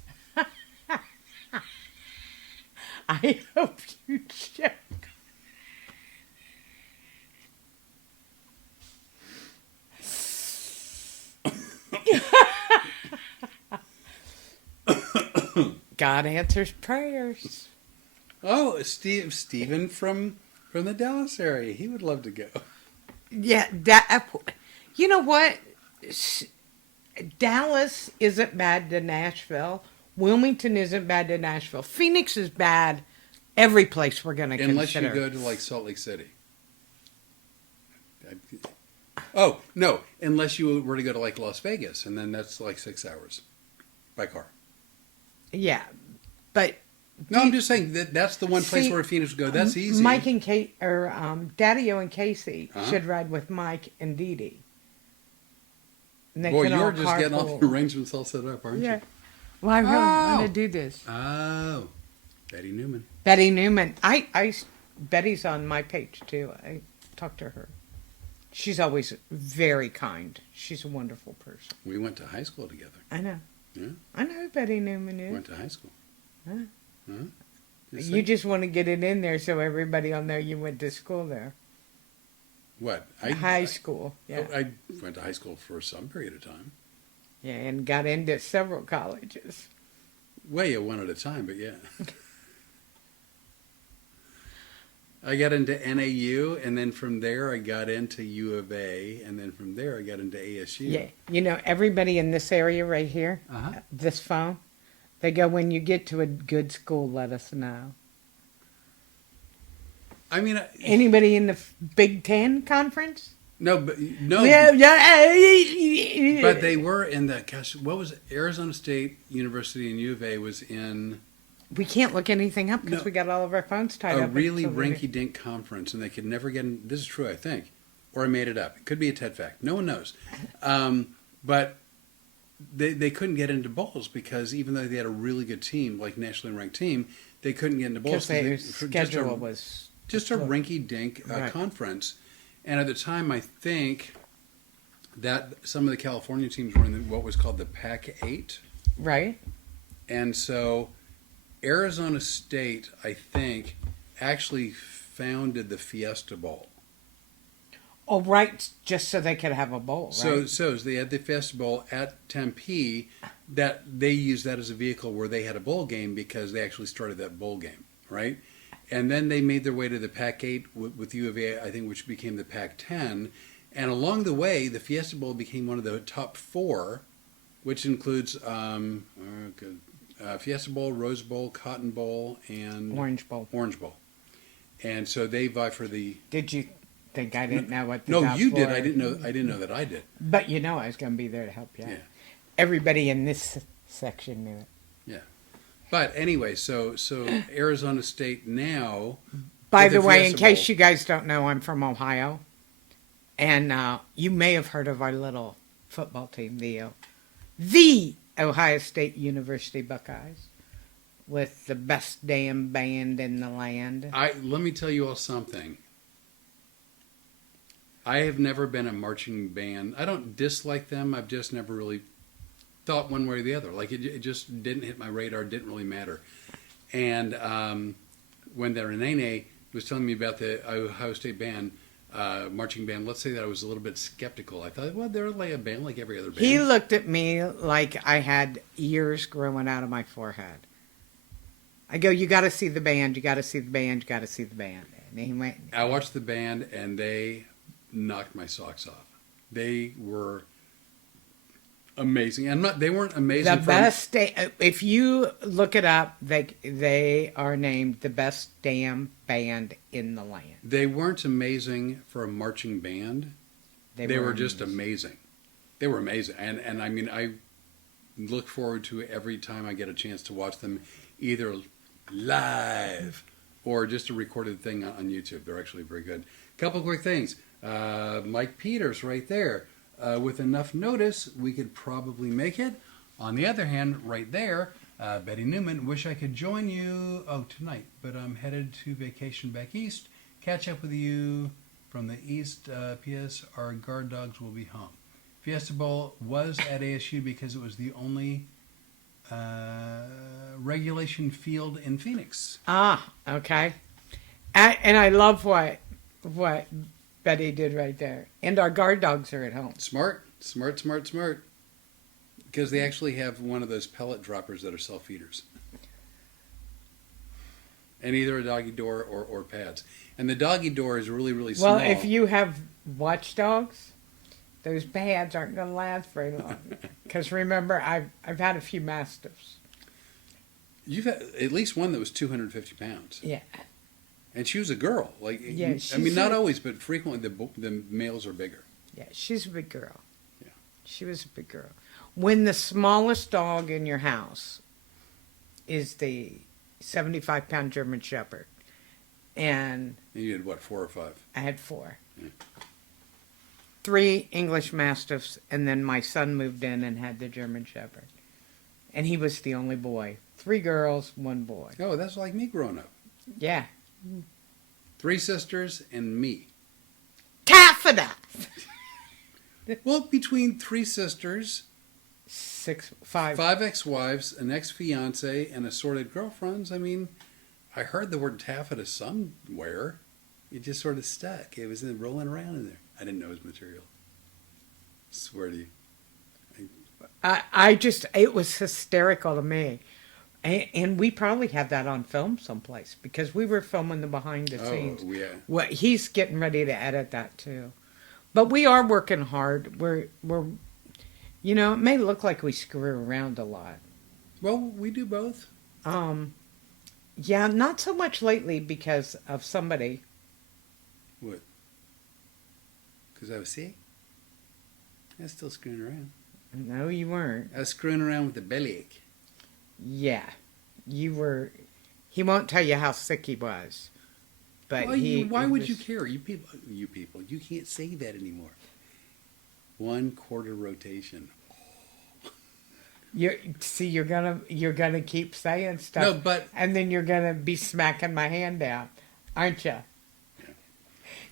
I hope you joke. God answers prayers. Oh, Stephen from the Dallas area. He would love to go. Yeah, you know what? Dallas isn't bad to Nashville. Wilmington isn't bad to Nashville. Phoenix is bad. Every place we're going to consider. Unless you go to like Salt Lake City. Oh, no. Unless you were to go to like Las Vegas, and then that's like 6 hours by car. Yeah, but no, I'm just saying that's the one place where Phoenix would go. That's easy. Mike and Kate, or Daddy-O and Casey should ride with Mike and Dee Dee. Boy, you're just getting all the arrangements all set up, aren't you? Well, I really want to do this. Oh, Betty Newman. Betty Newman. Betty's on my page too. I talked to her. She's always very kind. She's a wonderful person. We went to high school together. I know. Yeah. I know who Betty Newman is. Went to high school. Huh? Huh? You just want to get it in there so everybody will know you went to school there. What? High school. Yeah. I went to high school for some period of time. Yeah, and got into several colleges. Well, yeah, one at a time, but yeah. I got into NAU, and then from there I got into U of A, and then from there I got into ASU. Yeah, you know, everybody in this area right here, this phone, they go, when you get to a good school, let us know. I mean, anybody in the Big Ten conference? No. Yeah. But they were in the, gosh, what was it? Arizona State University and U of A was in. We can't look anything up because we got all of our phones tied up. A really rinky-dink conference, and they could never get in. This is true, I think. Or I made it up. It could be a TED fact. No one knows. But they couldn't get into bowls because even though they had a really good team, like nationally ranked team, they couldn't get into bowls. Because their schedule was just a rinky-dink Right. conference. And at the time, I think that some of the California teams were in what was called the Pac-8. Right? And so Arizona State, I think, actually founded the Fiesta Bowl. Oh, right. Just so they could have a bowl, right? So they had the Fiesta Bowl at Tempe. That they used that as a vehicle where they had a bowl game because they actually started that bowl game, right? And then they made their way to the Pac-8 with U of A, I think, which became the Pac-10. And along the way, the Fiesta Bowl became one of the top four, which includes Fiesta Bowl, Rose Bowl, Cotton Bowl, and Orange Bowl. Orange Bowl. And so they vie for the. Did you think I didn't know what the No, top you did. four- I didn't know. I didn't know that I did. But you know I was going to be there to help you out. Yeah. Everybody in this section knew it. But anyway, so Arizona State now. By with the way, in Fiesta case Bowl- you guys don't know, I'm from Ohio. And you may have heard of our little football team, the Ohio State University Buckeyes, with the best damn band in the land. Let me tell you all something. I have never been a marching band. I don't dislike them. I've just never really thought one way or the other. Like it just didn't hit my radar. Didn't really matter. And when the Renee was telling me about the Ohio State band, marching band, let's say that I was a little bit skeptical. I thought, well, they're like a band like every other band. He looked at me like I had ears growing out of my forehead. I go, you got to see the band, you got to see the band, you got to see the band. And he went. I watched the band and they knocked my socks off. They were amazing. They weren't amazing. The best, if you look it up, they are named the best damn band in the land. They weren't amazing for a marching band. They were just amazing. They were amazing. And I mean, I look forward to every time I get a chance to watch them either live or just a recorded thing on YouTube. They're actually very good. Couple quick things. Mike Peters right there. With enough notice, we could probably make it. On the other hand, right there, Betty Newman, wish I could join you tonight, but I'm headed to vacation back east. Catch up with you from the east. P.S. Our guard dogs will be home. Fiesta Bowl was at ASU because it was the only regulation field in Phoenix. Ah, okay. And I love what Betty did right there. And our guard dogs are at home. Smart. Because they actually have one of those pellet droppers that are self-feeders. And either a doggy door or pads. And the doggy door is really, really small. Well, if you have watchdogs, those pads aren't going to last very long. Because remember, I've had a few mastiffs. You've had at least one that was 250 pounds. Yeah. And she was a girl. Like, Yeah, I mean, not she's a- always, but frequently the males are bigger. Yeah, she's a big girl. Yeah. She was a big girl. When the smallest dog in your house is the 75-pound German Shepherd, and And you had, what, 4 or 5? I had 4. Yeah. 3 English Mastiffs, and then my son moved in and had the German Shepherd. And he was the only boy. 3 girls, 1 boy. Oh, that's like me growing up. Yeah. 3 sisters and me. Taffeta! Well, between 3 sisters, 5. 5 ex-wives, an ex-fiance, and assorted girlfriends, I mean, I heard the word taffeta somewhere. It just sort of stuck. It was rolling around in there. I didn't know it was material. Swear to you. I just, it was hysterical to me. And we probably have that on film someplace because we were filming the behind the scenes. Oh, yeah. What he's getting ready to edit that too. But we are working hard. We're you know, it may look like we screw around a lot. Well, we do both. Yeah, not so much lately because of somebody. What? Because I was sick? I was still screwing around. No, you weren't. I was screwing around with the bellyache. Yeah, you were. He won't tell you how sick he was. But Well, why he would was- you care? You people, you can't say that anymore. 1/4 rotation. You're gonna keep saying stuff. No, but and then you're gonna be smacking my hand down, aren't you?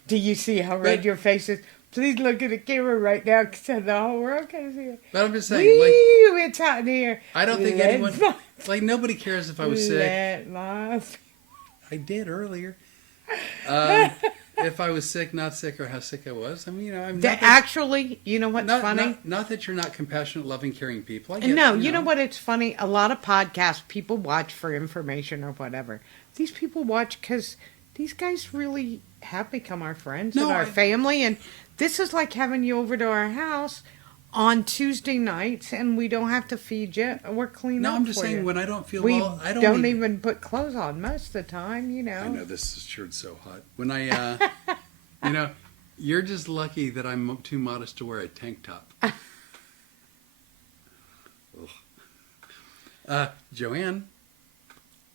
Do you see how red But- your face is? Please look at the camera right now so the whole world can see it. But I'm just saying, like, Woo, it's hot in here. I don't think Let anyone, my- like, nobody cares if I was sick. Let my- I did earlier. If I was sick, not sick, or how sick I was. I mean, I'm not that, Actually, you know what's funny? Not that you're not compassionate, loving, caring people. I get, No, you know what? It's funny. A lot of podcasts people watch for information or whatever. These people watch because these guys really have become our friends and our family. And this is like having you over to our house on Tuesday nights, and we don't have to feed you or clean No, up. I'm just for saying you. when I don't feel We well, I don't even put clothes on most of the time. You know. I know this shirt's so hot. When I, you know, you're just lucky that I'm too modest to wear a tank top. Joanne,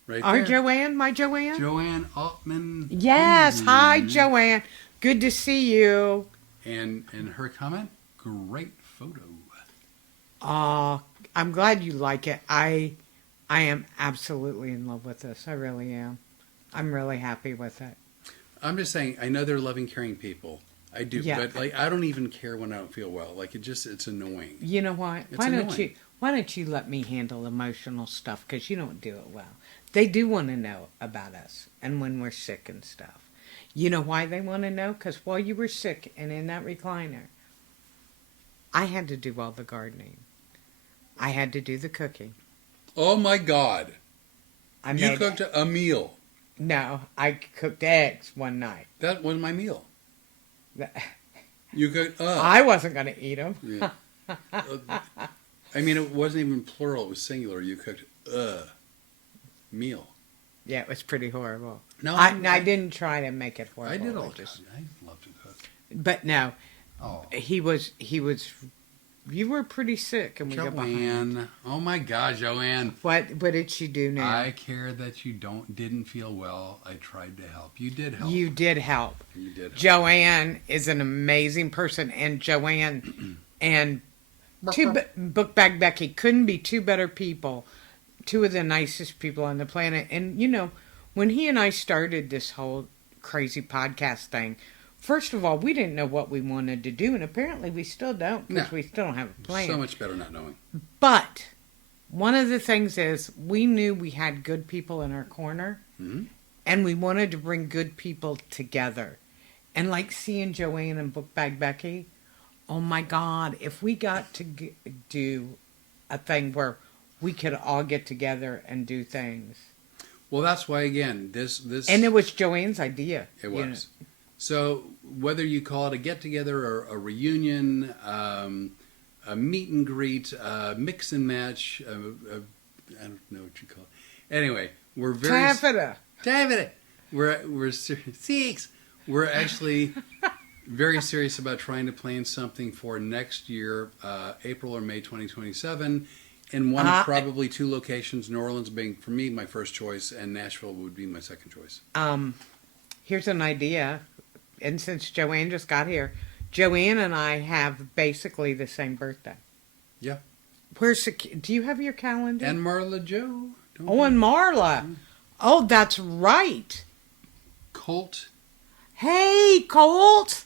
right Our there. Joanne, my Joanne. Joanne Altman. Yes, hi Joanne. Good to see you. And her comment, great photo. I'm glad you like it. I am absolutely in love with this. I really am. I'm really happy with it. I'm just saying, I know they're loving, caring people. I do, Yeah. but like I don't even care when I don't feel well. Like it's annoying. You know what? It's annoying. Why don't you let me handle emotional stuff? Because you don't do it well. They do want to know about us and when we're sick and stuff. You know why they want to know? Because while you were sick and in that recliner, I had to do all the gardening. I had to do the cooking. Oh my God! I You made cooked a meal. No, I cooked eggs one night. That was my meal. You cooked. I wasn't going to eat them. Yeah. I mean, it wasn't even plural; it was singular. You cooked meal. Yeah, it was pretty horrible. No, I didn't try to make it horrible. I did all just, the time. I love to cook. But no, Oh, he was. You were pretty sick, and we got behind. Joanne! Oh my God, Joanne! What did she do now? I care that you didn't feel well. I tried to help. You did help. You did help. You did help. Joanne is an amazing person, and Joanne and Book Bag Becky couldn't be two better people. Two of the nicest people on the planet. And you know, when he and I started this whole crazy podcast thing, first of all, we didn't know what we wanted to do, and apparently we still don't, because No. we still don't have a plan. So much better not knowing. But one of the things is we knew we had good people in our corner, Mhm. and we wanted to bring good people together. And like seeing Joanne and Book Bag Becky, oh my God, if we got to do a thing where we could all get together and do things. Well, that's why again this And it was Joanne's idea. it you know. was. So whether you call it a get together or a reunion, a meet and greet, mix and match, I don't know what you call it. Anyway, we're very Taffeta. We're serious. We're actually very serious about trying to plan something for next year, April or May 2027. In one, probably two locations, New Orleans being, for me, my first choice, and Nashville would be my second choice. Here's an idea. And since Joanne just got here, Joanne and I have basically the same birthday. Yeah. Do you have your calendar? And Marla Joe. And Marla. Oh, that's right. Colt. Hey, Colt.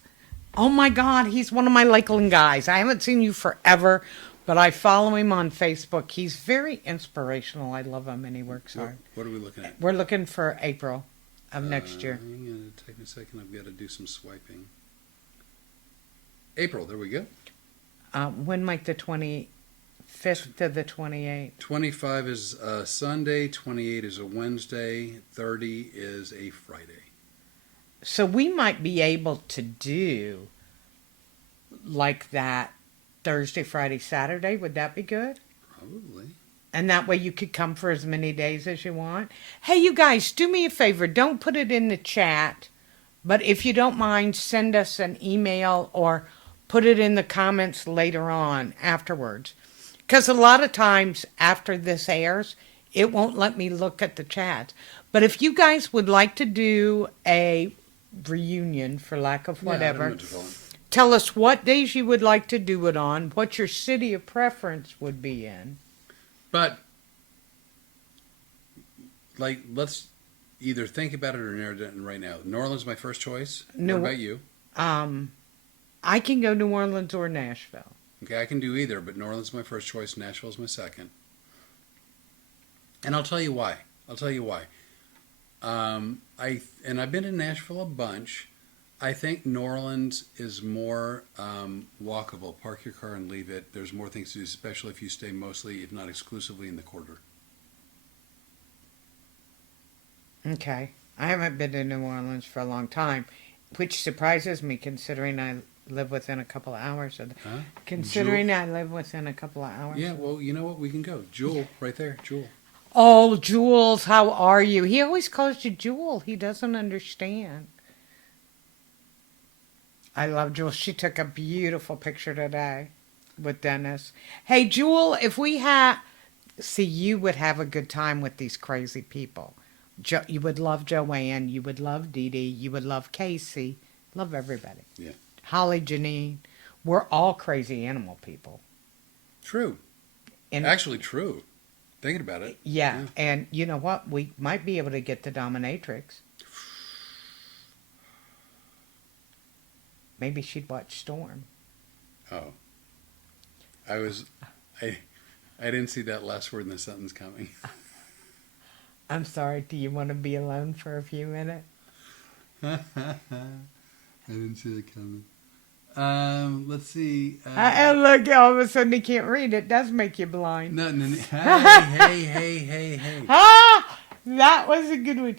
Oh my God, he's one of my Lakeland guys. I haven't seen you forever, but I follow him on Facebook. He's very inspirational. I love him, and he works hard. What are we looking at? We're looking for April of next year. Hang on, take a second. I've got to do some swiping. April, there we go. When might the 25th to the 28th? 25 is a Sunday, 28 is a Wednesday, 30 is a Friday. So we might be able to do like that Thursday, Friday, Saturday. Would that be good? Probably. And that way you could come for as many days as you want. Hey, you guys, do me a favor. Don't put it in the chat. But if you don't mind, send us an email or put it in the comments later on afterwards. Because a lot of times after this airs, it won't let me look at the chat. But if you guys would like to do a reunion, for lack of Yeah, I don't know whatever, what to call it. tell us what days you would like to do it on, what your city of preference would be in. But, like, let's either think about it or narrow it down right now. New Orleans is my first choice. No. What about you? I can go New Orleans or Nashville. Okay, I can do either, but New Orleans is my first choice. Nashville is my second. And I'll tell you why. I've been to Nashville a bunch. I think New Orleans is more walkable. Park your car and leave it. There's more things to do, especially if you stay mostly, if not exclusively, in the quarter. Okay. I haven't been to New Orleans for a long time, which surprises me considering I live within a couple of hours of Huh? considering I live within a couple of hours. Yeah, well, you know what? We can go. Jewel, right there. Jewel. Oh, Jules, how are you? He always calls you Jewel. He doesn't understand. I love Jewel. She took a beautiful picture today with Dennis. Hey, Jewel, if we had... See, you would have a good time with these crazy people. You would love Joanne. You would love Dee Dee. You would love Casey. Love everybody. Yeah. Holly, Janine. We're all crazy animal people. True. And Actually, true. Thinking about it. yeah, Yeah. and you know what? We might be able to get the dominatrix. Maybe she'd watch Storm. Oh. I didn't see that last word in the sentence coming. I'm sorry, do you want to be alone for a few minutes? I didn't see that coming. Let's see. And look, all of a sudden he can't read. It does make you blind. No. Hey. Ah! That was a good one.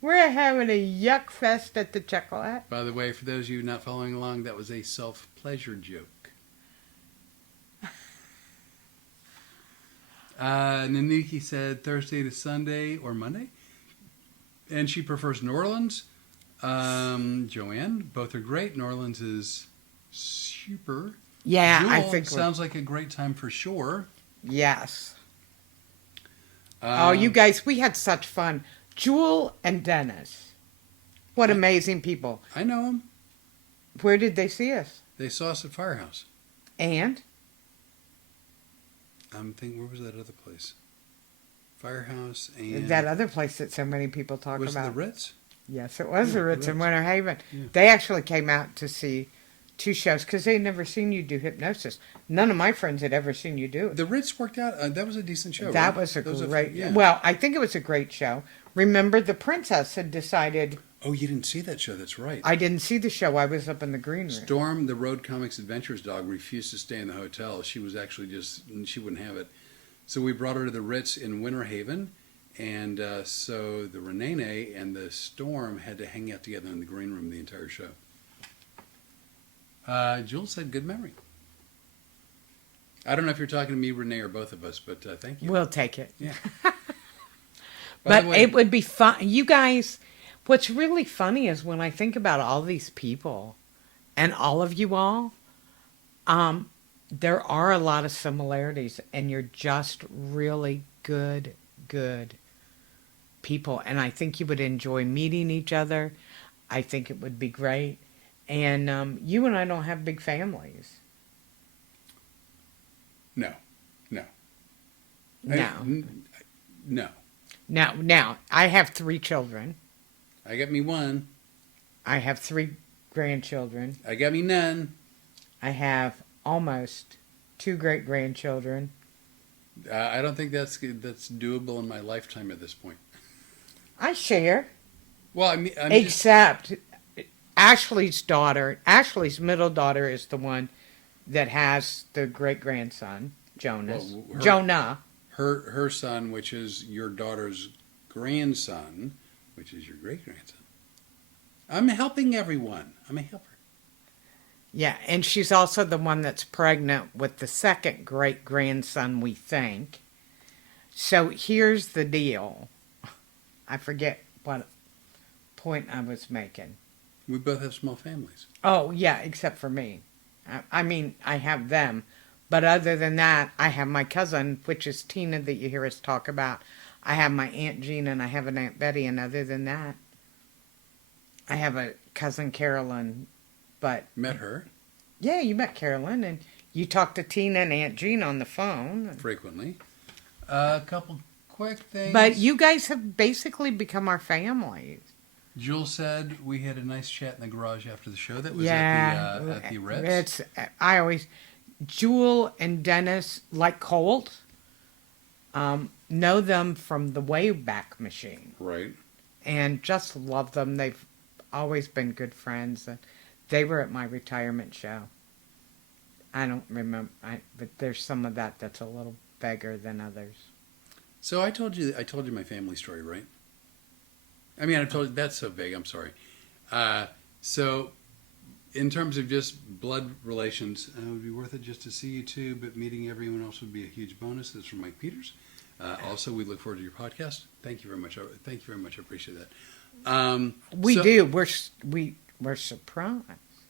We're having a yuck fest at the chocolate. By the way, for those of you not following along, that was a self-pleasure joke. Naniki said Thursday to Sunday or Monday. And she prefers New Orleans. Joanne, both are great. New Orleans is super. Yeah, Jewel I think sounds like a great time for sure. yes. Oh, you guys, we had such fun. Jewel and Dennis. What amazing people. I know them. Where did they see us? They saw us at Firehouse. And? I'm thinking, where was that other place? Firehouse and That other place that so many people talk was it about. the Ritz? Yes, it was Yeah, the the Ritz in Ritz. Winter Haven. Yeah. They actually came out to see 2 shows because they'd never seen you do hypnosis. None of my friends had ever seen you do it. The Ritz worked out. That was a decent show. That right? was a That great. yeah. Well, I think it was a great show. Remember, the princess had decided. Oh, you didn't see that show. That's right. I didn't see the show. I was up in the green room. Storm, the Road Comics Adventures dog, refused to stay in the hotel. She was actually she wouldn't have it. So we brought her to the Ritz in Winter Haven. And so the Renee and the Storm had to hang out together in the green room the entire show. Jules said good memory. I don't know if you're talking to me, Renee, or both of us, but thank you. We'll take it. Yeah. By But the way, it would be fun. You guys, what's really funny is when I think about all these people and all of you all, there are a lot of similarities, and you're just really good people. And I think you would enjoy meeting each other. I think it would be great. And you and I don't have big families. No. No. No. Now, I have 3 children. I got me one. I have 3 grandchildren. I got me none. I have almost 2 great-grandchildren. I don't think that's doable in my lifetime at this point. I share. Well, I'm just, Except Ashley's middle daughter is the one that has the great-grandson, Jonas. Well, Jonah. her son, which is your daughter's grandson, which is your great-grandson. I'm helping everyone. I'm a helper. Yeah, and she's also the one that's pregnant with the second great-grandson, we think. So here's the deal. I forget what point I was making. We both have small families. Oh, yeah, except for me. I mean, I have them. But other than that, I have my cousin, which is Tina that you hear us talk about. I have my Aunt Jean and I have an Aunt Betty. And other than that, I have a cousin Carolyn. But Met her yeah, you met Carolyn. And you talked to Tina and Aunt Jean on the phone. frequently. A couple quick things. But you guys have basically become our family. Jules said we had a nice chat in the garage after the show. That was at the Ritz. It's I always Jewel and Dennis like Colt. Know them from the Wayback Machine Right. and just love them. They've always been good friends. And they were at my retirement show. I don't remember, but there's some of that that's a little bigger than others. So I told you my family story, right? I mean, I told you that's so big. I'm sorry. So, in terms of just blood relations, it would be worth it just to see you two, but meeting everyone else would be a huge bonus. That's from Mike Peters. Also, we look forward to your podcast. Thank you very much. Thank you very much. I appreciate that. We do. We're surprised.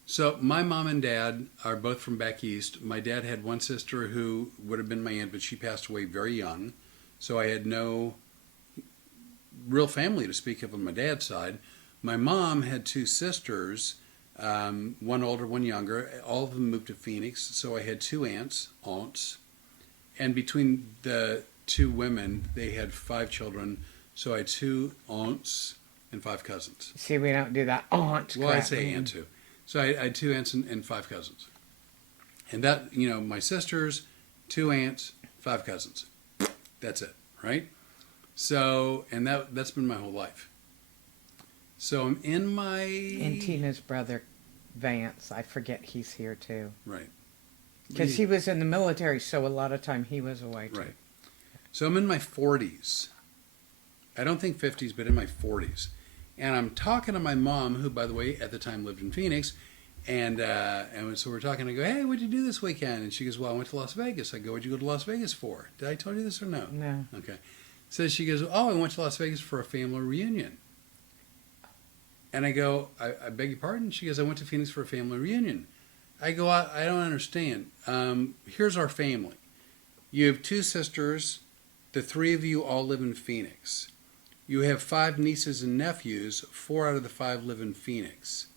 So my mom and dad are both from back east. My dad had one sister who would have been my aunt, but she passed away very young. So I had no real family to speak of on my dad's side. My mom had two sisters, one older, one younger. All of them moved to Phoenix. So I had two aunts. And between the two women, they had 5 children. So I had 2 aunts and 5 cousins. See, we don't do that. Aunt. Well, I say aunt too. So I had 2 aunts and 5 cousins. And that, my sisters, 2 aunts, 5 cousins. That's it, right? So, and that's been my whole life. So I'm in my... And Tina's brother, Vance, I forget he's here too. Right. Because he was in the military, so a lot of time he was away too. Right. So I'm in my 40s. I don't think 50s, but in my 40s. And I'm talking to my mom, who, by the way, at the time lived in Phoenix. And so we're talking. I go, hey, what'd you do this weekend? And she goes, well, I went to Las Vegas. I go, what'd you go to Las Vegas for? Did I tell you this or no? No. Okay. So she goes, oh, I went to Las Vegas for a family reunion. And I go, I beg your pardon? She goes, I went to Phoenix for a family reunion. I go, I don't understand. Here's our family. You have 2 sisters. The 3 of you all live in Phoenix. You have 5 nieces and nephews. 4 out of the 5 live in Phoenix.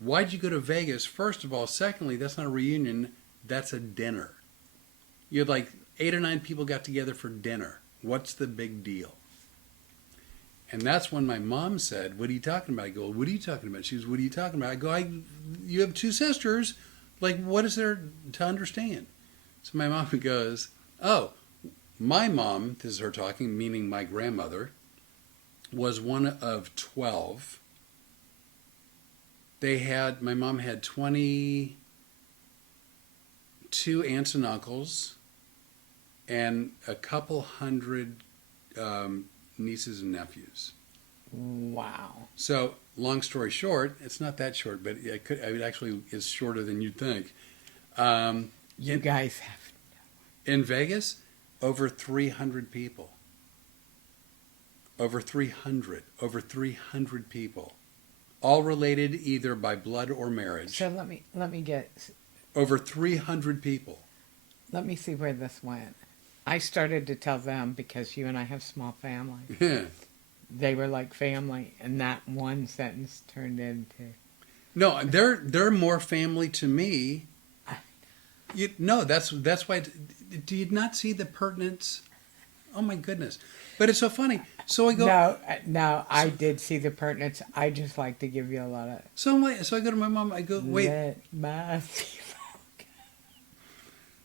Why'd you go to Vegas? First of all. Secondly, that's not a reunion. That's a dinner. You had like 8 or 9 people got together for dinner. What's the big deal? And that's when my mom said, what are you talking about? I go, what are you talking about? She goes, what are you talking about? I go, you have 2 sisters. Like, what is there to understand? So my mom goes, oh, my mom, this is her talking, meaning my grandmother, was one of 12. My mom had 22 aunts and uncles and a couple hundred nieces and nephews. Wow. So, long story short, it's not that short, but it actually is shorter than you'd think. You guys have... In Vegas, over 300 people. Over 300 people. All related either by blood or marriage. So let me get... Over 300 people. Let me see where this went. I started to tell them because you and I have small families. Yeah. They were like family, and that one sentence turned into... No, they're more family to me. That's why. Do you not see the pertinence? Oh my goodness! But it's so funny. So I go. No, I did see the pertinence. I just like to give you a lot of... So I go to my mom. I go, wait. Let my...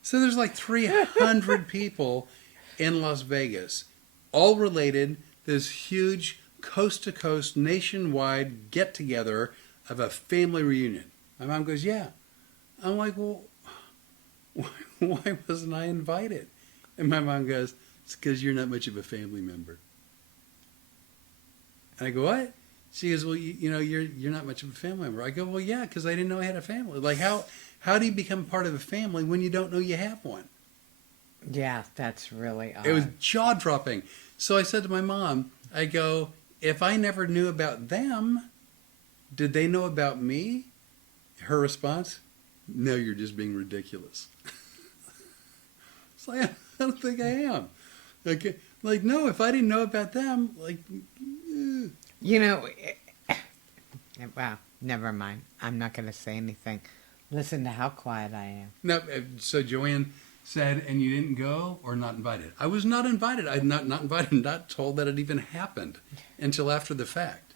So there's like 300 people in Las Vegas, all related. This huge coast-to-coast, nationwide get-together of a family reunion. My mom goes, yeah. I'm like, well, why wasn't I invited? And my mom goes, it's because you're not much of a family member. And I go, what? She goes, well, you're not much of a family member. I go, well, yeah, because I didn't know I had a family. Like, how do you become part of a family when you don't know you have one? Yeah, that's really odd. It was jaw-dropping. So I said to my mom, I go, if I never knew about them, did they know about me? Her response, no, you're just being ridiculous. It's like, I don't think I am. Like, no, if I didn't know about them, like... Wow, never mind. I'm not going to say anything. Listen to how quiet I am. No, so Joanne said, and you didn't go or not invited. I was not invited. I'm not invited, not told that it even happened until after the fact.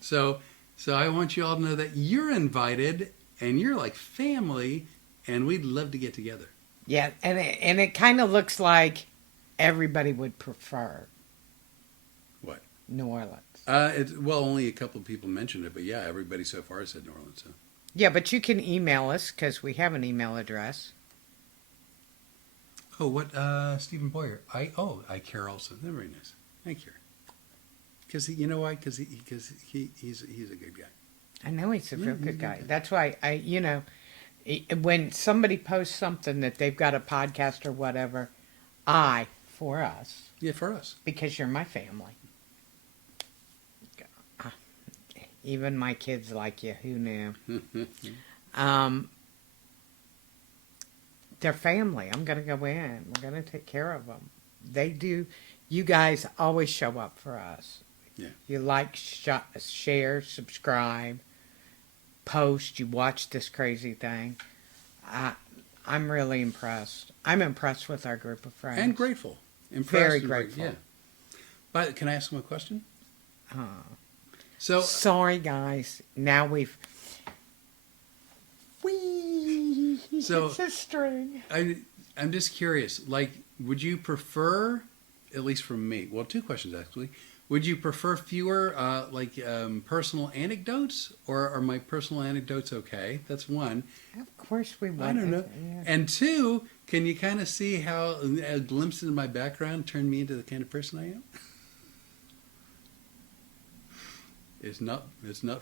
So I want you all to know that you're invited and you're like family, and we'd love to get together. Yeah, and it kind of looks like everybody would prefer What? New Orleans. Well, only a couple of people mentioned it, but yeah, everybody so far said New Orleans. So. Yeah, but you can email us because we have an email address. Oh, what? Stephen Boyer. I care also. They're very nice. Thank you. Because you know why? Because he's a good guy. I know he's a real he's good a guy. good guy. That's why when somebody posts something that they've got a podcast or whatever, for us, Yeah, for us. because you're my family. Even my kids like you. Who knew? They're family. I'm gonna go in. We're gonna take care of them. They do. You guys always show up for us. Yeah. You like, share, subscribe, post. You watch this crazy thing. I'm really impressed. I'm impressed with our group of friends. And grateful. Impressed Very and grateful. Yeah. But can I ask him a question? Oh. So Sorry, guys. Now we've. So- It's a string. I'm just curious. Like, would you prefer, at least from me? Well, two questions actually. Would you prefer fewer personal anecdotes, or are my personal anecdotes okay? That's one. Of course we would. I don't know. Yeah. And two, can you kind of see how a glimpse into my background turned me into the kind of person I am? It's not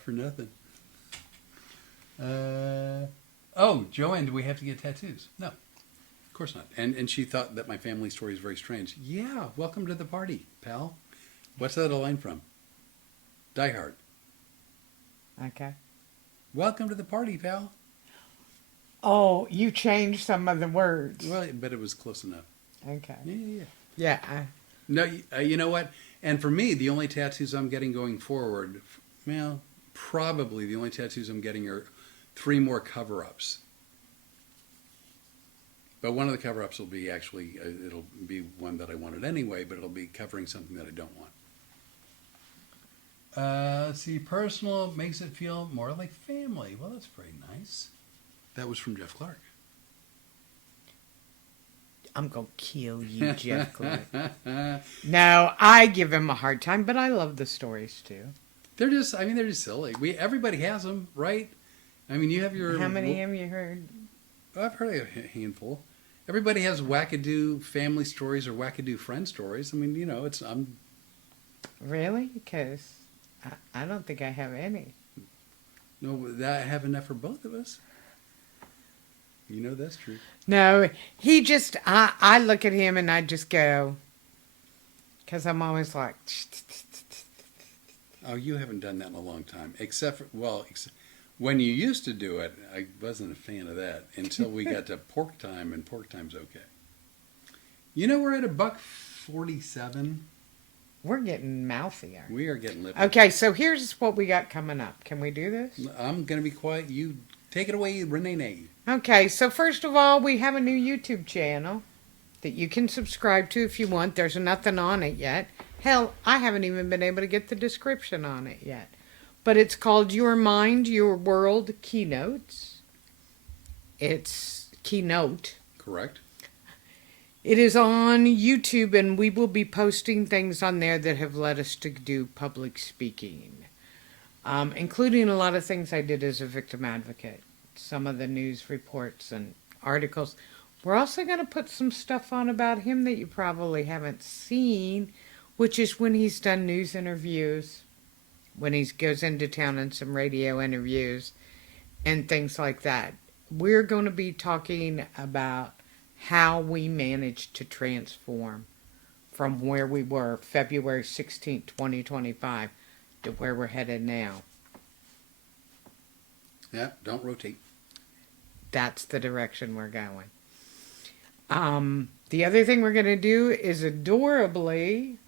for nothing. Joanne, do we have to get tattoos? No, of course not. And she thought that my family story is very strange. Yeah, welcome to the party, pal. What's that a line from? Die Hard. Okay. Welcome to the party, pal. Oh, you changed some of the words. Well, but it was close enough. Okay. Yeah. Yeah. No, you know what? And for me, the only tattoos I'm getting going forward, well, probably the only tattoos I'm getting are 3 more cover-ups. But one of the cover-ups will be actually, it'll be one that I wanted anyway, but it'll be covering something that I don't want. Let's see, personal makes it feel more like family. Well, that's pretty nice. That was from Jeff Clark. I'm going to kill you, Jeff Clark. No, I give him a hard time, but I love the stories too. They're just silly. Everybody has them, right? I mean, you have your... How many have you heard? I've heard a handful. Everybody has wackadoo family stories or wackadoo friend stories. I mean, you know, Really? Because I don't think I have any. No, I have enough for both of us. You know that's true. No, he just, I look at him and I just go, because I'm always like, Oh, you haven't done that in a long time. Except when you used to do it, I wasn't a fan of that until we got to pork time, and pork time's okay. You know, we're at $1.47. we're getting mouthier. We are getting lippy. Okay, so here's what we got coming up. Can we do this? I'm going to be quiet. You take it away, Renee. Okay, so first of all, we have a new YouTube channel that you can subscribe to if you want. There's nothing on it yet. Hell, I haven't even been able to get the description on it yet. But it's called Your Mind, Your World Keynotes. It's Keynote. Correct. It is on YouTube, and we will be posting things on there that have led us to do public speaking, including a lot of things I did as a victim advocate, some of the news reports and articles. We're also going to put some stuff on about him that you probably haven't seen, which is when he's done news interviews, when he goes into town and some radio interviews and things like that. We're going to be talking about how we managed to transform from where we were February 16th, 2025 to where we're headed now. Yeah, don't rotate. That's the direction we're going. The other thing we're going to do is adorably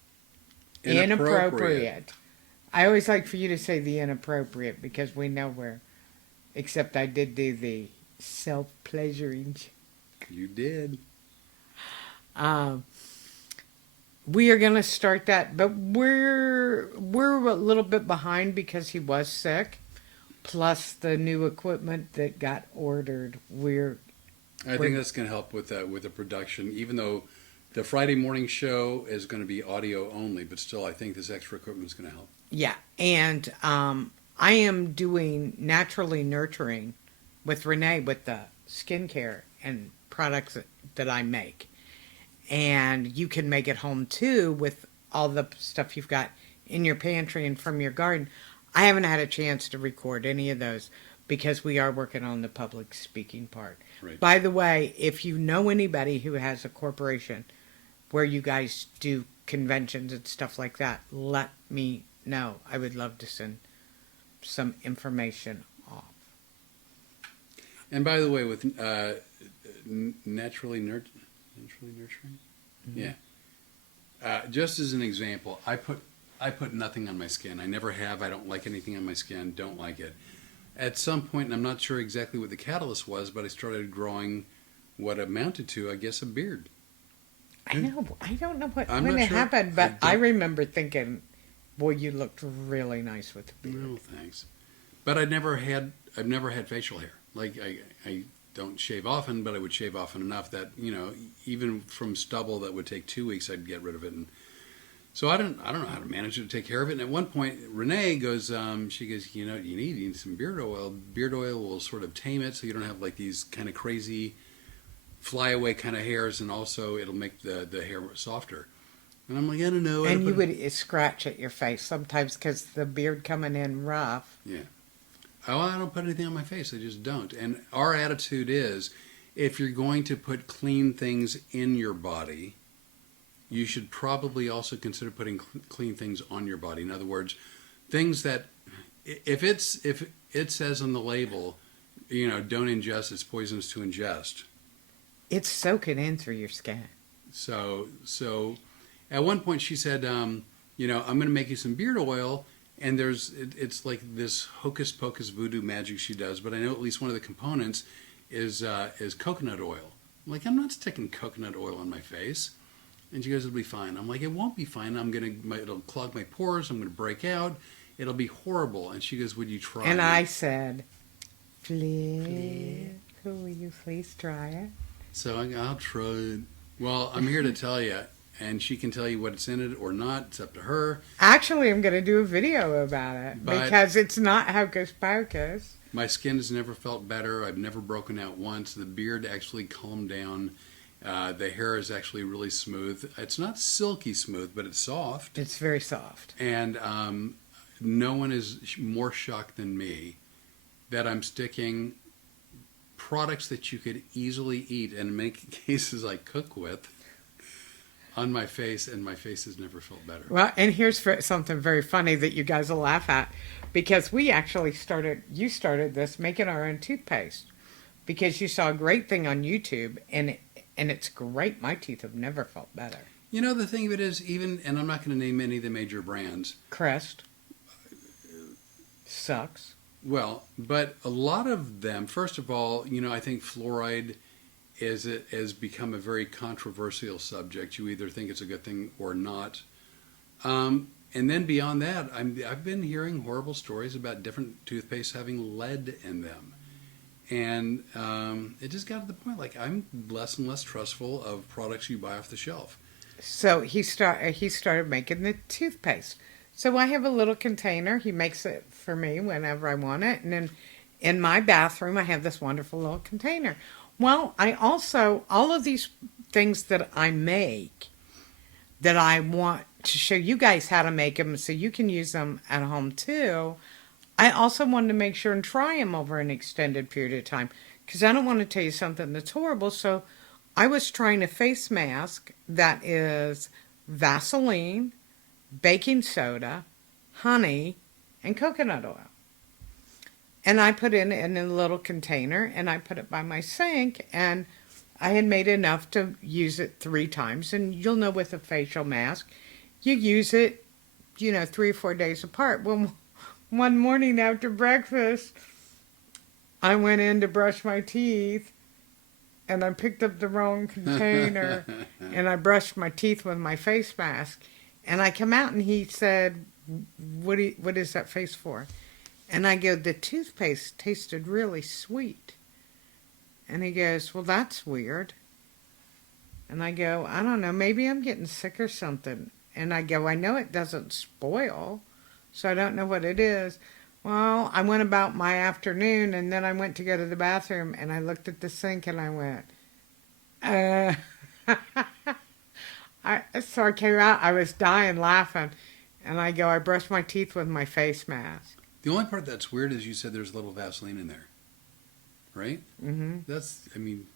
inappropriate. I always like for you to say the inappropriate because we know except I did do the self-pleasuring. You did. Um, we are going to start that, but we're a little bit behind because he was sick. Plus the new equipment that got ordered. I think that's going to help with the production, even though the Friday morning show is going to be audio only, but still, I think this extra equipment is going to help. Yeah, and I am doing naturally nurturing with Renee with the skincare and products that I make. And you can make it home too with all the stuff you've got in your pantry and from your garden. I haven't had a chance to record any of those because we are working on the public speaking part. Right. By the way, if you know anybody who has a corporation where you guys do conventions and stuff like that, let me know. I would love to send some information off. And by the way, with naturally nurturing, yeah. Just as an example, I put nothing on my skin. I never have. I don't like anything on my skin. Don't like it. At some point, and I'm not sure exactly what the catalyst was, but I started growing what amounted to, I guess, a beard. I know. I don't know I'm when not it sure. happened, but I remember thinking, "Boy, you looked really nice with the beard." Well, thanks. But I've never had facial hair. Like I don't shave often, but I would shave often enough that, even from stubble that would take 2 weeks, I'd get rid of it. And so I don't know how to manage to take care of it. And at one point, Renee goes, she goes, you need some beard oil. Beard oil will sort of tame it, so you don't have like these kind of crazy flyaway kind of hairs, and also it'll make the hair softer. And I'm like, I don't know. And you would scratch at your face sometimes because the beard coming in rough. Yeah. Oh, I don't put anything on my face. I just don't. And our attitude is, if you're going to put clean things in your body, you should probably also consider putting clean things on your body. In other words, things that, if it says on the label, don't ingest, it's poisonous to ingest. It's soaking in through your skin. So at one point she said, I'm going to make you some beard oil. And it's like this hocus pocus voodoo magic she does, but I know at least one of the components is coconut oil. I'm like, I'm not sticking coconut oil on my face. And she goes, it'll be fine. I'm like, it won't be fine. It'll clog my pores. I'm gonna break out. It'll be horrible. And she goes, would you try? And I said, Flip, will you please try it? So I'll try it. Well, I'm here to tell you. And she can tell you what's in it or not. It's up to her. Actually, I'm going to do a video about it because it's not hocus pocus. My skin has never felt better. I've never broken out once. The beard actually calmed down. The hair is actually really smooth. It's not silky smooth, but it's soft. It's very soft. And no one is more shocked than me that I'm sticking products that you could easily eat, and in many cases I cook with, on my face, and my face has never felt better. Well, and here's something very funny that you guys will laugh at, because we actually you started this making our own toothpaste because you saw a great thing on YouTube, and it's great. My teeth have never felt better. The thing of it is, and I'm not going to name any of the major brands. Crest sucks. Well, but a lot of them, first of all, I think fluoride has become a very controversial subject. You either think it's a good thing or not. And then beyond that, I've been hearing horrible stories about different toothpastes having lead in them. And it just got to the point, like, I'm less and less trustful of products you buy off the shelf. So he started making the toothpaste. So I have a little container. He makes it for me whenever I want it. And then in my bathroom, I have this wonderful little container. Well, I also, all of these things that I make, that I want to show you guys how to make them so you can use them at home too, I also wanted to make sure and try them over an extended period of time, because I don't want to tell you something that's horrible. So I was trying a face mask that is Vaseline, baking soda, honey, and coconut oil. And I put it in a little container, and I put it by my sink, and I had made enough to use it 3 times. And you'll know with a facial mask, you use it, 3 or 4 days apart. Well, one morning after breakfast, I went in to brush my teeth, and I picked up the wrong container and I brushed my teeth with my face mask. And I come out and he said, what is that face for? And I go, the toothpaste tasted really sweet. And he goes, well, that's weird. And I go, I don't know, maybe I'm getting sick or something. And I go, I know it doesn't spoil, so I don't know what it is. Well, I went about my afternoon, and then I went to go to the bathroom, and I looked at the sink, and I went, so I came out, I was dying laughing. And I go, I brushed my teeth with my face mask. The only part that's weird is you said there's a little Vaseline in there, right? Mm-hmm. That's, I mean,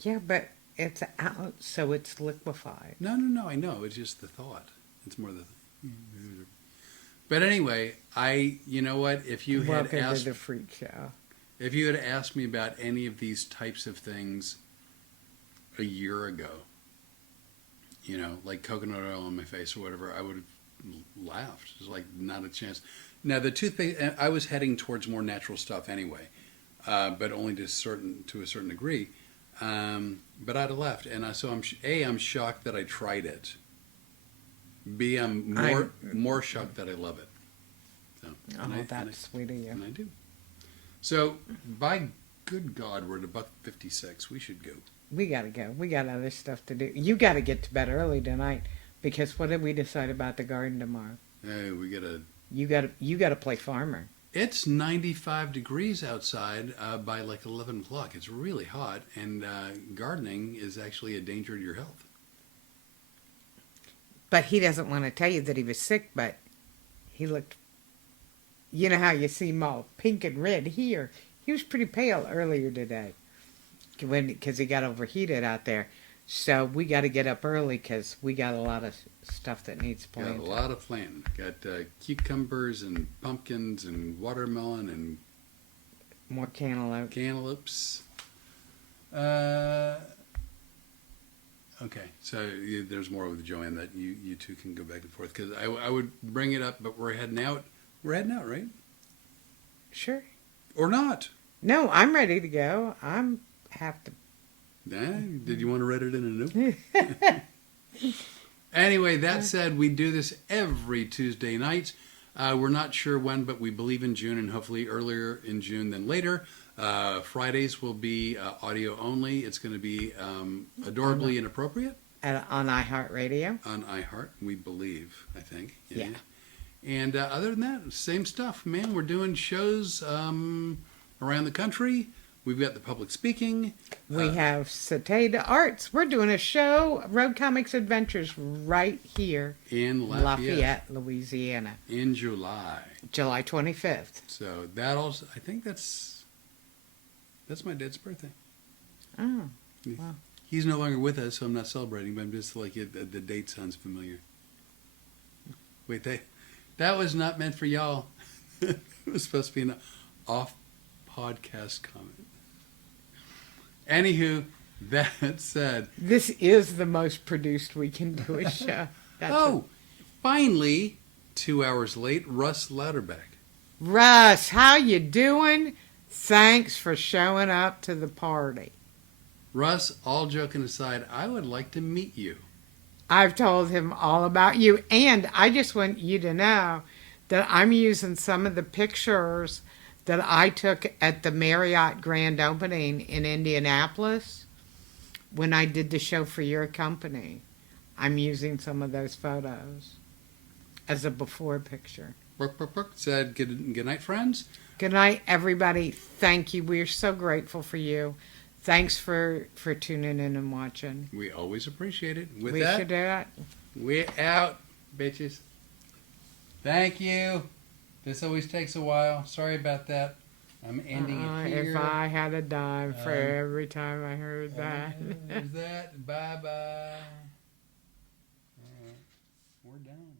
Yeah, but it's out, so it's liquefied. no, I know. It's just the thought. It's more the. But anyway, you know what? If you had Welcome asked, to the freak show. if you had asked me about any of these types of things a year ago, you know, like coconut oil on my face or whatever, I would have laughed. It's like not a chance. Now the toothpaste, I was heading towards more natural stuff anyway, but only to a certain degree. But I'd have left, and so I'm shocked that I tried it. B, I'm more shocked that I love it. So, That's sweet of you. and I do. So, by good God, we're at $1.56. We should go. We gotta go. We got other stuff to do. You gotta get to bed early tonight, because what did we decide about the garden tomorrow? Hey, we gotta. You gotta play farmer. It's 95 degrees outside by like 11 o'clock. It's really hot, and gardening is actually a danger to your health. But he doesn't want to tell you that he was sick, but he looked, you know how you see him all pink and red here? He was pretty pale earlier today because he got overheated out there. So we got to get up early because we got a lot of stuff that needs planted. Got a lot of planting. Got cucumbers and pumpkins and watermelon and More cantaloupe. cantaloupes. Okay, so there's more with Joanne that you two can go back and forth, because I would bring it up, but we're heading out. We're heading out, right? Sure. Or not? No, I'm ready to go. Have to. Did you want to write it in a note? Anyway, that said, we do this every Tuesday night. We're not sure when, but we believe in June, and hopefully earlier in June than later. Fridays will be audio only. It's going to be adorably inappropriate. On iHeartRadio. On iHeart, we believe, I think. Yeah. And other than that, same stuff, man. We're doing shows around the country. We've got the public speaking. We have Cicada Arts. We're doing a show, Road Comics Adventures, right here in Lafayette, Louisiana. In July. July 25th. So I think that's my dad's birthday. Oh, wow. He's no longer with us, so I'm not celebrating, but I'm just like, the date sounds familiar. Wait, that was not meant for y'all. It was supposed to be an off-podcast comment. Anywho, that said... This is the most produced we can do a show. Finally, 2 hours late, Russ Louderback. Russ, how you doing? Thanks for showing up to the party. Russ, all joking aside, I would like to meet you. I've told him all about you, and I just want you to know that I'm using some of the pictures that I took at the Marriott grand opening in Indianapolis when I did the show for your company. I'm using some of those photos as a before picture. Said good night, friends. Good night, everybody. Thank you. We're so grateful for you. Thanks for tuning in and watching. We always appreciate it. We should do it. We're out, bitches. Thank you. This always takes a while. Sorry about that. I'm ending it here. If I had a dime for every time I heard that. There's that. Bye-bye. All right. We're done.